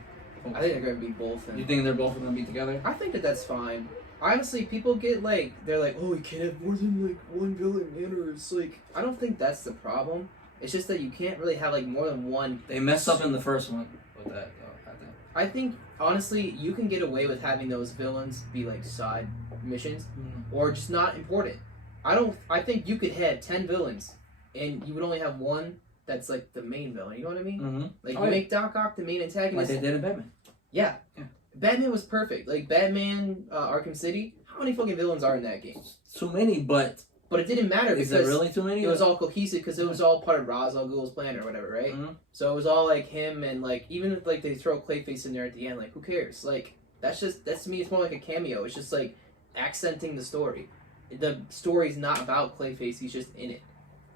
I think they're gonna be both. You think they're both gonna be together? I think that that's fine. Honestly, people get like they're like, oh, we can't have more than like one villain in, or it's like I don't think that's the problem. It's just that you can't really have like more than one. They messed up in the first one with that, though. I think. I think honestly, you can get away with having those villains be like side missions or just not important. I think you could have 10 villains, and you would only have one that's like the main villain. You know what I mean? Mm-hmm. Like Oh, you yeah. make Doc Ock the main Like antagonist. they did in Batman. Yeah. Yeah. Batman was perfect. Like Batman, Arkham City. How many fucking villains are in that game? Too many, but But it didn't matter is because it really too many? it was all cohesive because it was all part of Ra's al Ghul's plan or whatever, right? Mhm. So it was all like him and like even if like they throw Clayface in there at the end, like who cares? Like that's to me it's more like a cameo. It's just like accenting the story. The story's not about Clayface. He's just in it,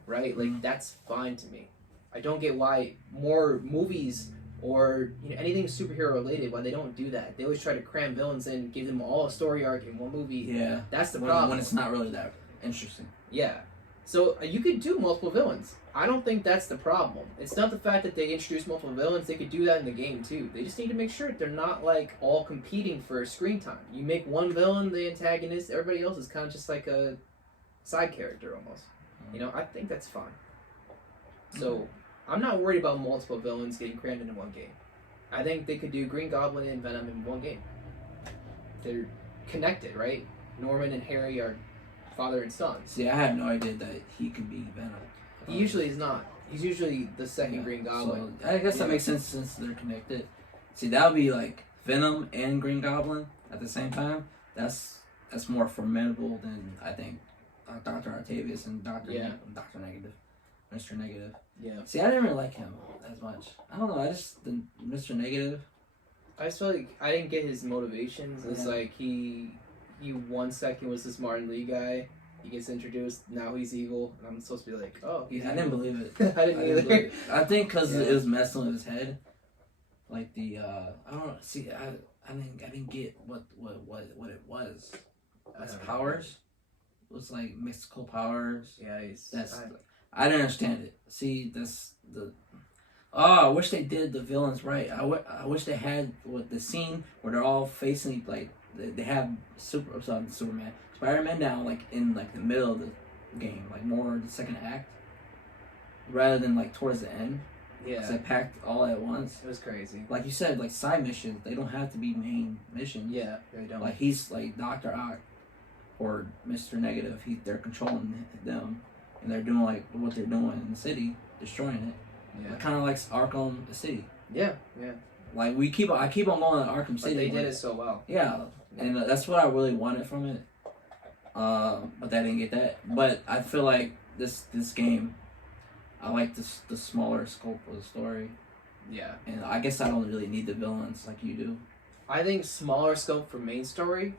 right? Like Mhm. that's fine to me. I don't get why more movies or anything superhero related why they don't do that. They always try to cram villains in, give them all a story arc in one movie. Yeah. That's the when, problem. when it's not really that interesting. Yeah. So you could do multiple villains. I don't think that's the problem. It's not the fact that they introduce multiple villains. They could do that in the game too. They just need to make sure they're not like all competing for screen time. You make one villain the antagonist. Everybody else is kind of just like a side character almost. I think that's fine. So I'm not worried about multiple villains getting crammed into one game. I think they could do Green Goblin and Venom in one game. They're connected, right? Norman and Harry are father and son. See, I had no idea that he could be Venom. He usually is not. He's usually the second Yeah, Green Goblin. So I guess that Yeah. makes sense since they're connected. See, that would be like Venom and Green Goblin at the same time. That's more formidable than I think Dr. Octavius and Dr. Negative, Mr. Negative. Yeah. See, I didn't really like him as much. I don't know. I just the Mr. Negative. I just feel like I didn't get his motivations. It's Yeah. like he 1 second was this Martin Lee guy. He gets introduced. Now he's evil, and I'm supposed to be like, oh. I didn't believe it. I didn't either. believe it. I think because Yeah. it was messing with his head. Like the I don't know. See, I didn't get what it was. His powers. It was like mystical powers. Yeah, I didn't understand it. See, that's Oh, I wish they did the villains right. I wish they had the scene where they're all facing like they have Superman, Spider-Man now like in like the middle of the game, like more the second act, rather than like towards the end. Yeah. 'Cause they packed all at once. It was crazy. Like you said, like side missions, they don't have to be main missions. Yeah, they don't. Like he's like Doctor Ock or Mr. Negative. They're controlling them, and they're doing like what they're doing in the city, destroying it. Yeah. Kind of like Arkham City. Yeah, yeah. Like I keep on going to Arkham City. But they did it so well. Yeah, and that's what I really wanted from it. But I didn't get that. But I feel like this game, I like the smaller scope of the story, Yeah. and I guess I don't really need the villains like you do. I think smaller scope for main story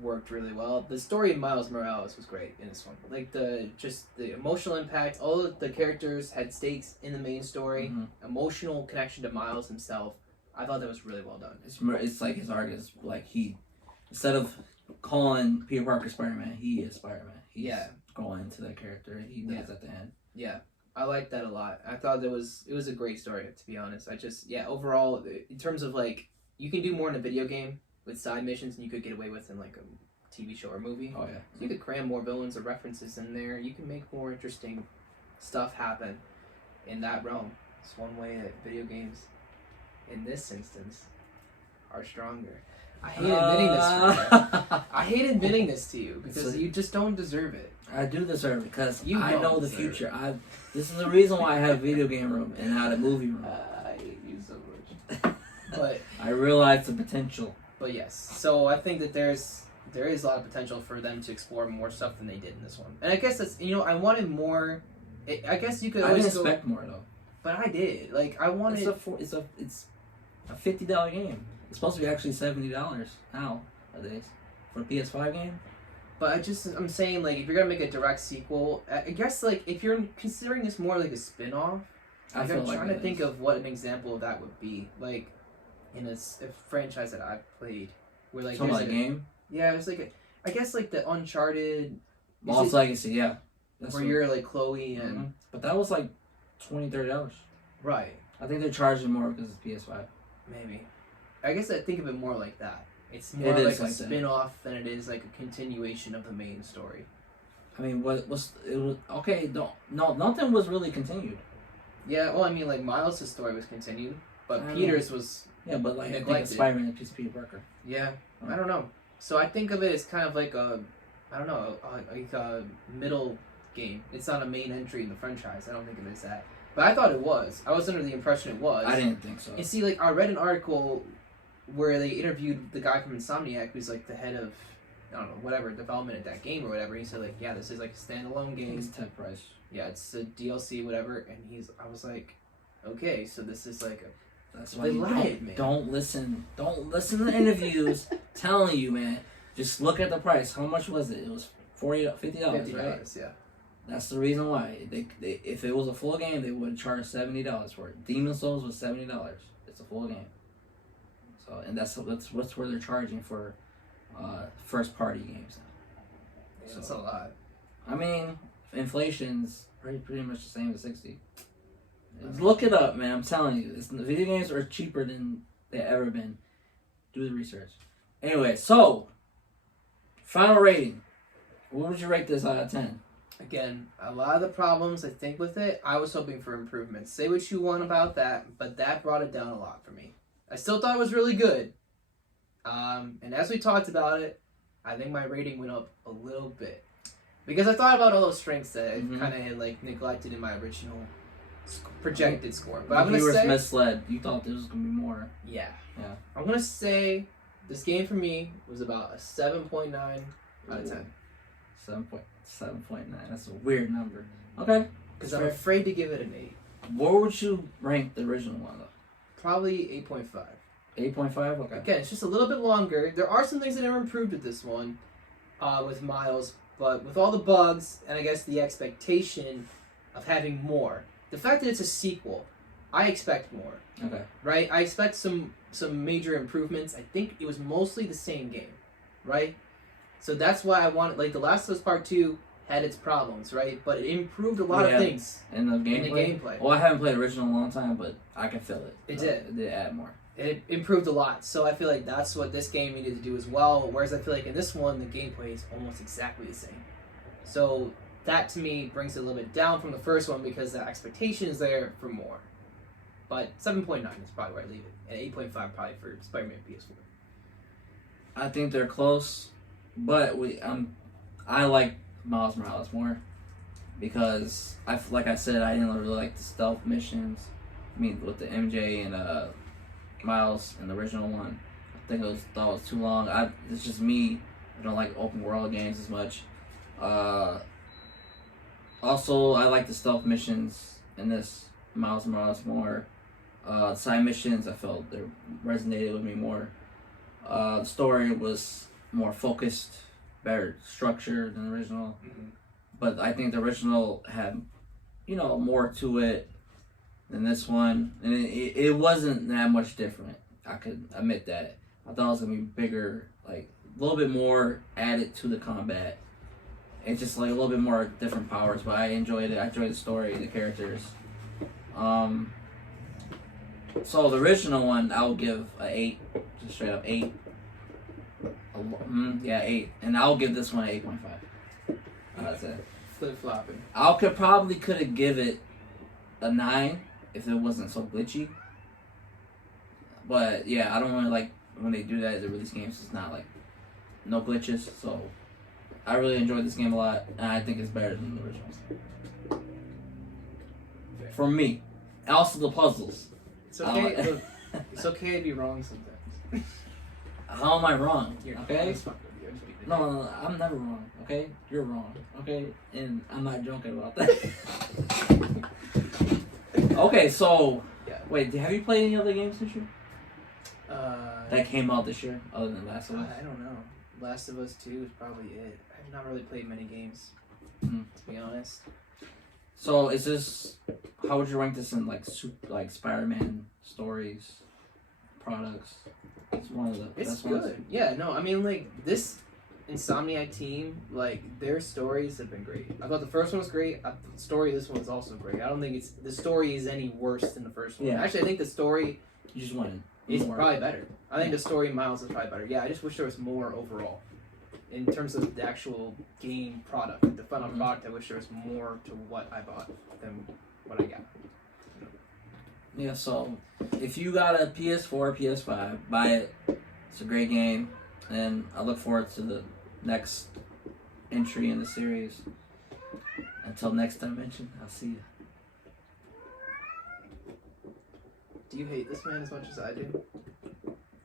worked really well. The story of Miles Morales was great in this one. Like the emotional impact, all of the characters had stakes in the main story, emotional connection to Miles himself. I thought that was really well done. It's like his arc is like he, instead of calling Peter Parker Spider-Man, he is Spider-Man. He's going into that character. He does at the end. Yeah. I liked that a lot. I thought it was a great story, to be honest. Overall, in terms of like, you can do more in a video game with side missions than you could get away with in like a TV show or movie. Oh yeah. So you could cram more villains or references in there. You can make more interesting stuff happen in that realm. It's one way that video games, in this instance, are stronger. I hate admitting this to you. I hate admitting this to you because you just don't deserve it. I do deserve it because You I don't know the deserve future. This is the reason why I have video game room and not a movie room. I hate you so much. But I realize the potential. But yes, so I think that there is a lot of potential for them to explore more stuff than they did in this one. And I guess that's, I wanted more. I guess you could I always didn't expect more though. But I did. Like I wanted. It's a $50 game. It's supposed to be actually $70 nowadays for a PS5 game. But I'm saying like if you're gonna make a direct sequel, I guess like if you're considering this more like a spin-off, I'm trying to think of what an example of that would be. Like in a franchise that I've played, where like there's a game. Yeah, it's like I guess like the Uncharted. Lost Legacy, yeah. Where you're like Chloe and. But that was like $20-$30. Right. I think they're charging more because it's PS5. Maybe. I guess I think of it more like that. It's more like a spin-off than it is like a continuation of the main story. I mean, it was okay. Nothing was really continued. Yeah, well, I mean, like Miles' story was continued, but Peter's was. Yeah, but like I think it's Spider-Man and Peter Parker. Yeah, I don't know. So I think of it as kind of like a middle game. It's not a main entry in the franchise. I don't think of it as that. But I thought it was. I was under the impression it was. I didn't think so. And see, like I read an article where they interviewed the guy from Insomniac, who's like the head of, I don't know, whatever development at that game or whatever. He said like, yeah, this is like a standalone game. It's Ted Price. Yeah, it's a DLC, whatever. And I was like, okay, so this is like a. That's why don't listen to interviews telling you, man. Just look at the price. How much was it? It was $50, right? Yeah. That's the reason why. They if it was a full game, they would charge $70 for it. Demon's Souls was $70. It's a full game. So and that's where they're charging for first party games now. Yeah, that's a lot. I mean, inflation's pretty much the same as 60. Look it up, man. I'm telling you, the video games are cheaper than they've ever been. Do the research. Anyway, so final rating. What would you rate this out of 10? Again, a lot of the problems I think with it, I was hoping for improvements. Say what you want about that, but that brought it down a lot for me. I still thought it was really good. And as we talked about it, I think my rating went up a little bit. Because I thought about all those strengths that I kind of had like neglected in my original projected score. But I'm going to say... misled. You thought this was going to be more. Yeah. I'm going to say this game for me was about a 7.9 out of 10. 7.9. That's a weird number. Okay. Because I'm afraid to give it an 8. Where would you rank the original one, though? Probably 8.5. 8.5? Okay. Again, it's just a little bit longer. There are some things that are improved with this one, with Miles, but with all the bugs, and I guess the expectation of having more. The fact that it's a sequel, I expect more. Okay. Right? I expect some major improvements. I think it was mostly the same game. Right? So that's why I wanted, like, The Last of Us Part 2 had its problems, right? But it improved a lot of Yeah. things In the in the gameplay. gameplay. Well, I haven't played original in a long time, but I can feel it. It did. It did add more. It improved a lot. So I feel like that's what this game needed to do as well. Whereas I feel like in this one, the gameplay is almost exactly the same. So that to me brings it a little bit down from the first one because the expectation is there for more. But 7.9 is probably where I leave it. And 8.5 probably for Spider-Man PS4. I think they're close, but I like Miles Morales more because like I said, I didn't really like the stealth missions. I mean, with the MJ and Miles in the original one, I think thought it was too long. It's just me. I don't like open world games as much. Also, I like the stealth missions in this Miles Morales more. Side missions, I felt they resonated with me more. The story was more focused, better structured than the original. Mm-hmm. But I think the original had, more to it than this one. And it wasn't that much different. I could admit that. I thought it was going to be bigger, like a little bit more added to the combat. It's just like a little bit more different powers, but I enjoyed it. I enjoyed the story, the characters. So the original one, I would give a 8, just straight up 8. 8, and I'll give this one an 8.5. That's it. Flip flopping. I could have give it a 9 if it wasn't so glitchy. But yeah, I don't really like when they do that. They release games, it's not like no glitches. So I really enjoyed this game a lot, and I think it's better than the originals. For me, and also the puzzles. It's okay. Look, it's okay to be wrong sometimes. How am I wrong? You're Okay. it's fine with you. I'm just being- No, I'm never wrong. Okay, you're wrong. Okay, and I'm not joking about that. Okay, so Yeah. wait, have you played any other games this year Uh, that came out this year other than Last of Us? I don't know. Last of Us 2 is probably it. I've not really played many games, Mm. to be honest. So is this? How would you rank this in like Spider-Man stories, products? It's one of the It's best good. ones. Yeah, no, I mean, like, this Insomniac team, like, their stories have been great. I thought the first one was great. The story of this one is also great. I don't think the story is any worse than the first one. Yeah. Actually, I think the story You just wanted is more. probably better. I think the story in Miles is probably better. Yeah, I just wish there was more overall. In terms of the actual game product, the final Mhm. product, I wish there was more to what I bought than what I got. Yeah, so if you got a PS4, PS5, buy it. It's a great game, and I look forward to the next entry in the series. Until next dimension, I'll see you. Do you hate this man as much as I do?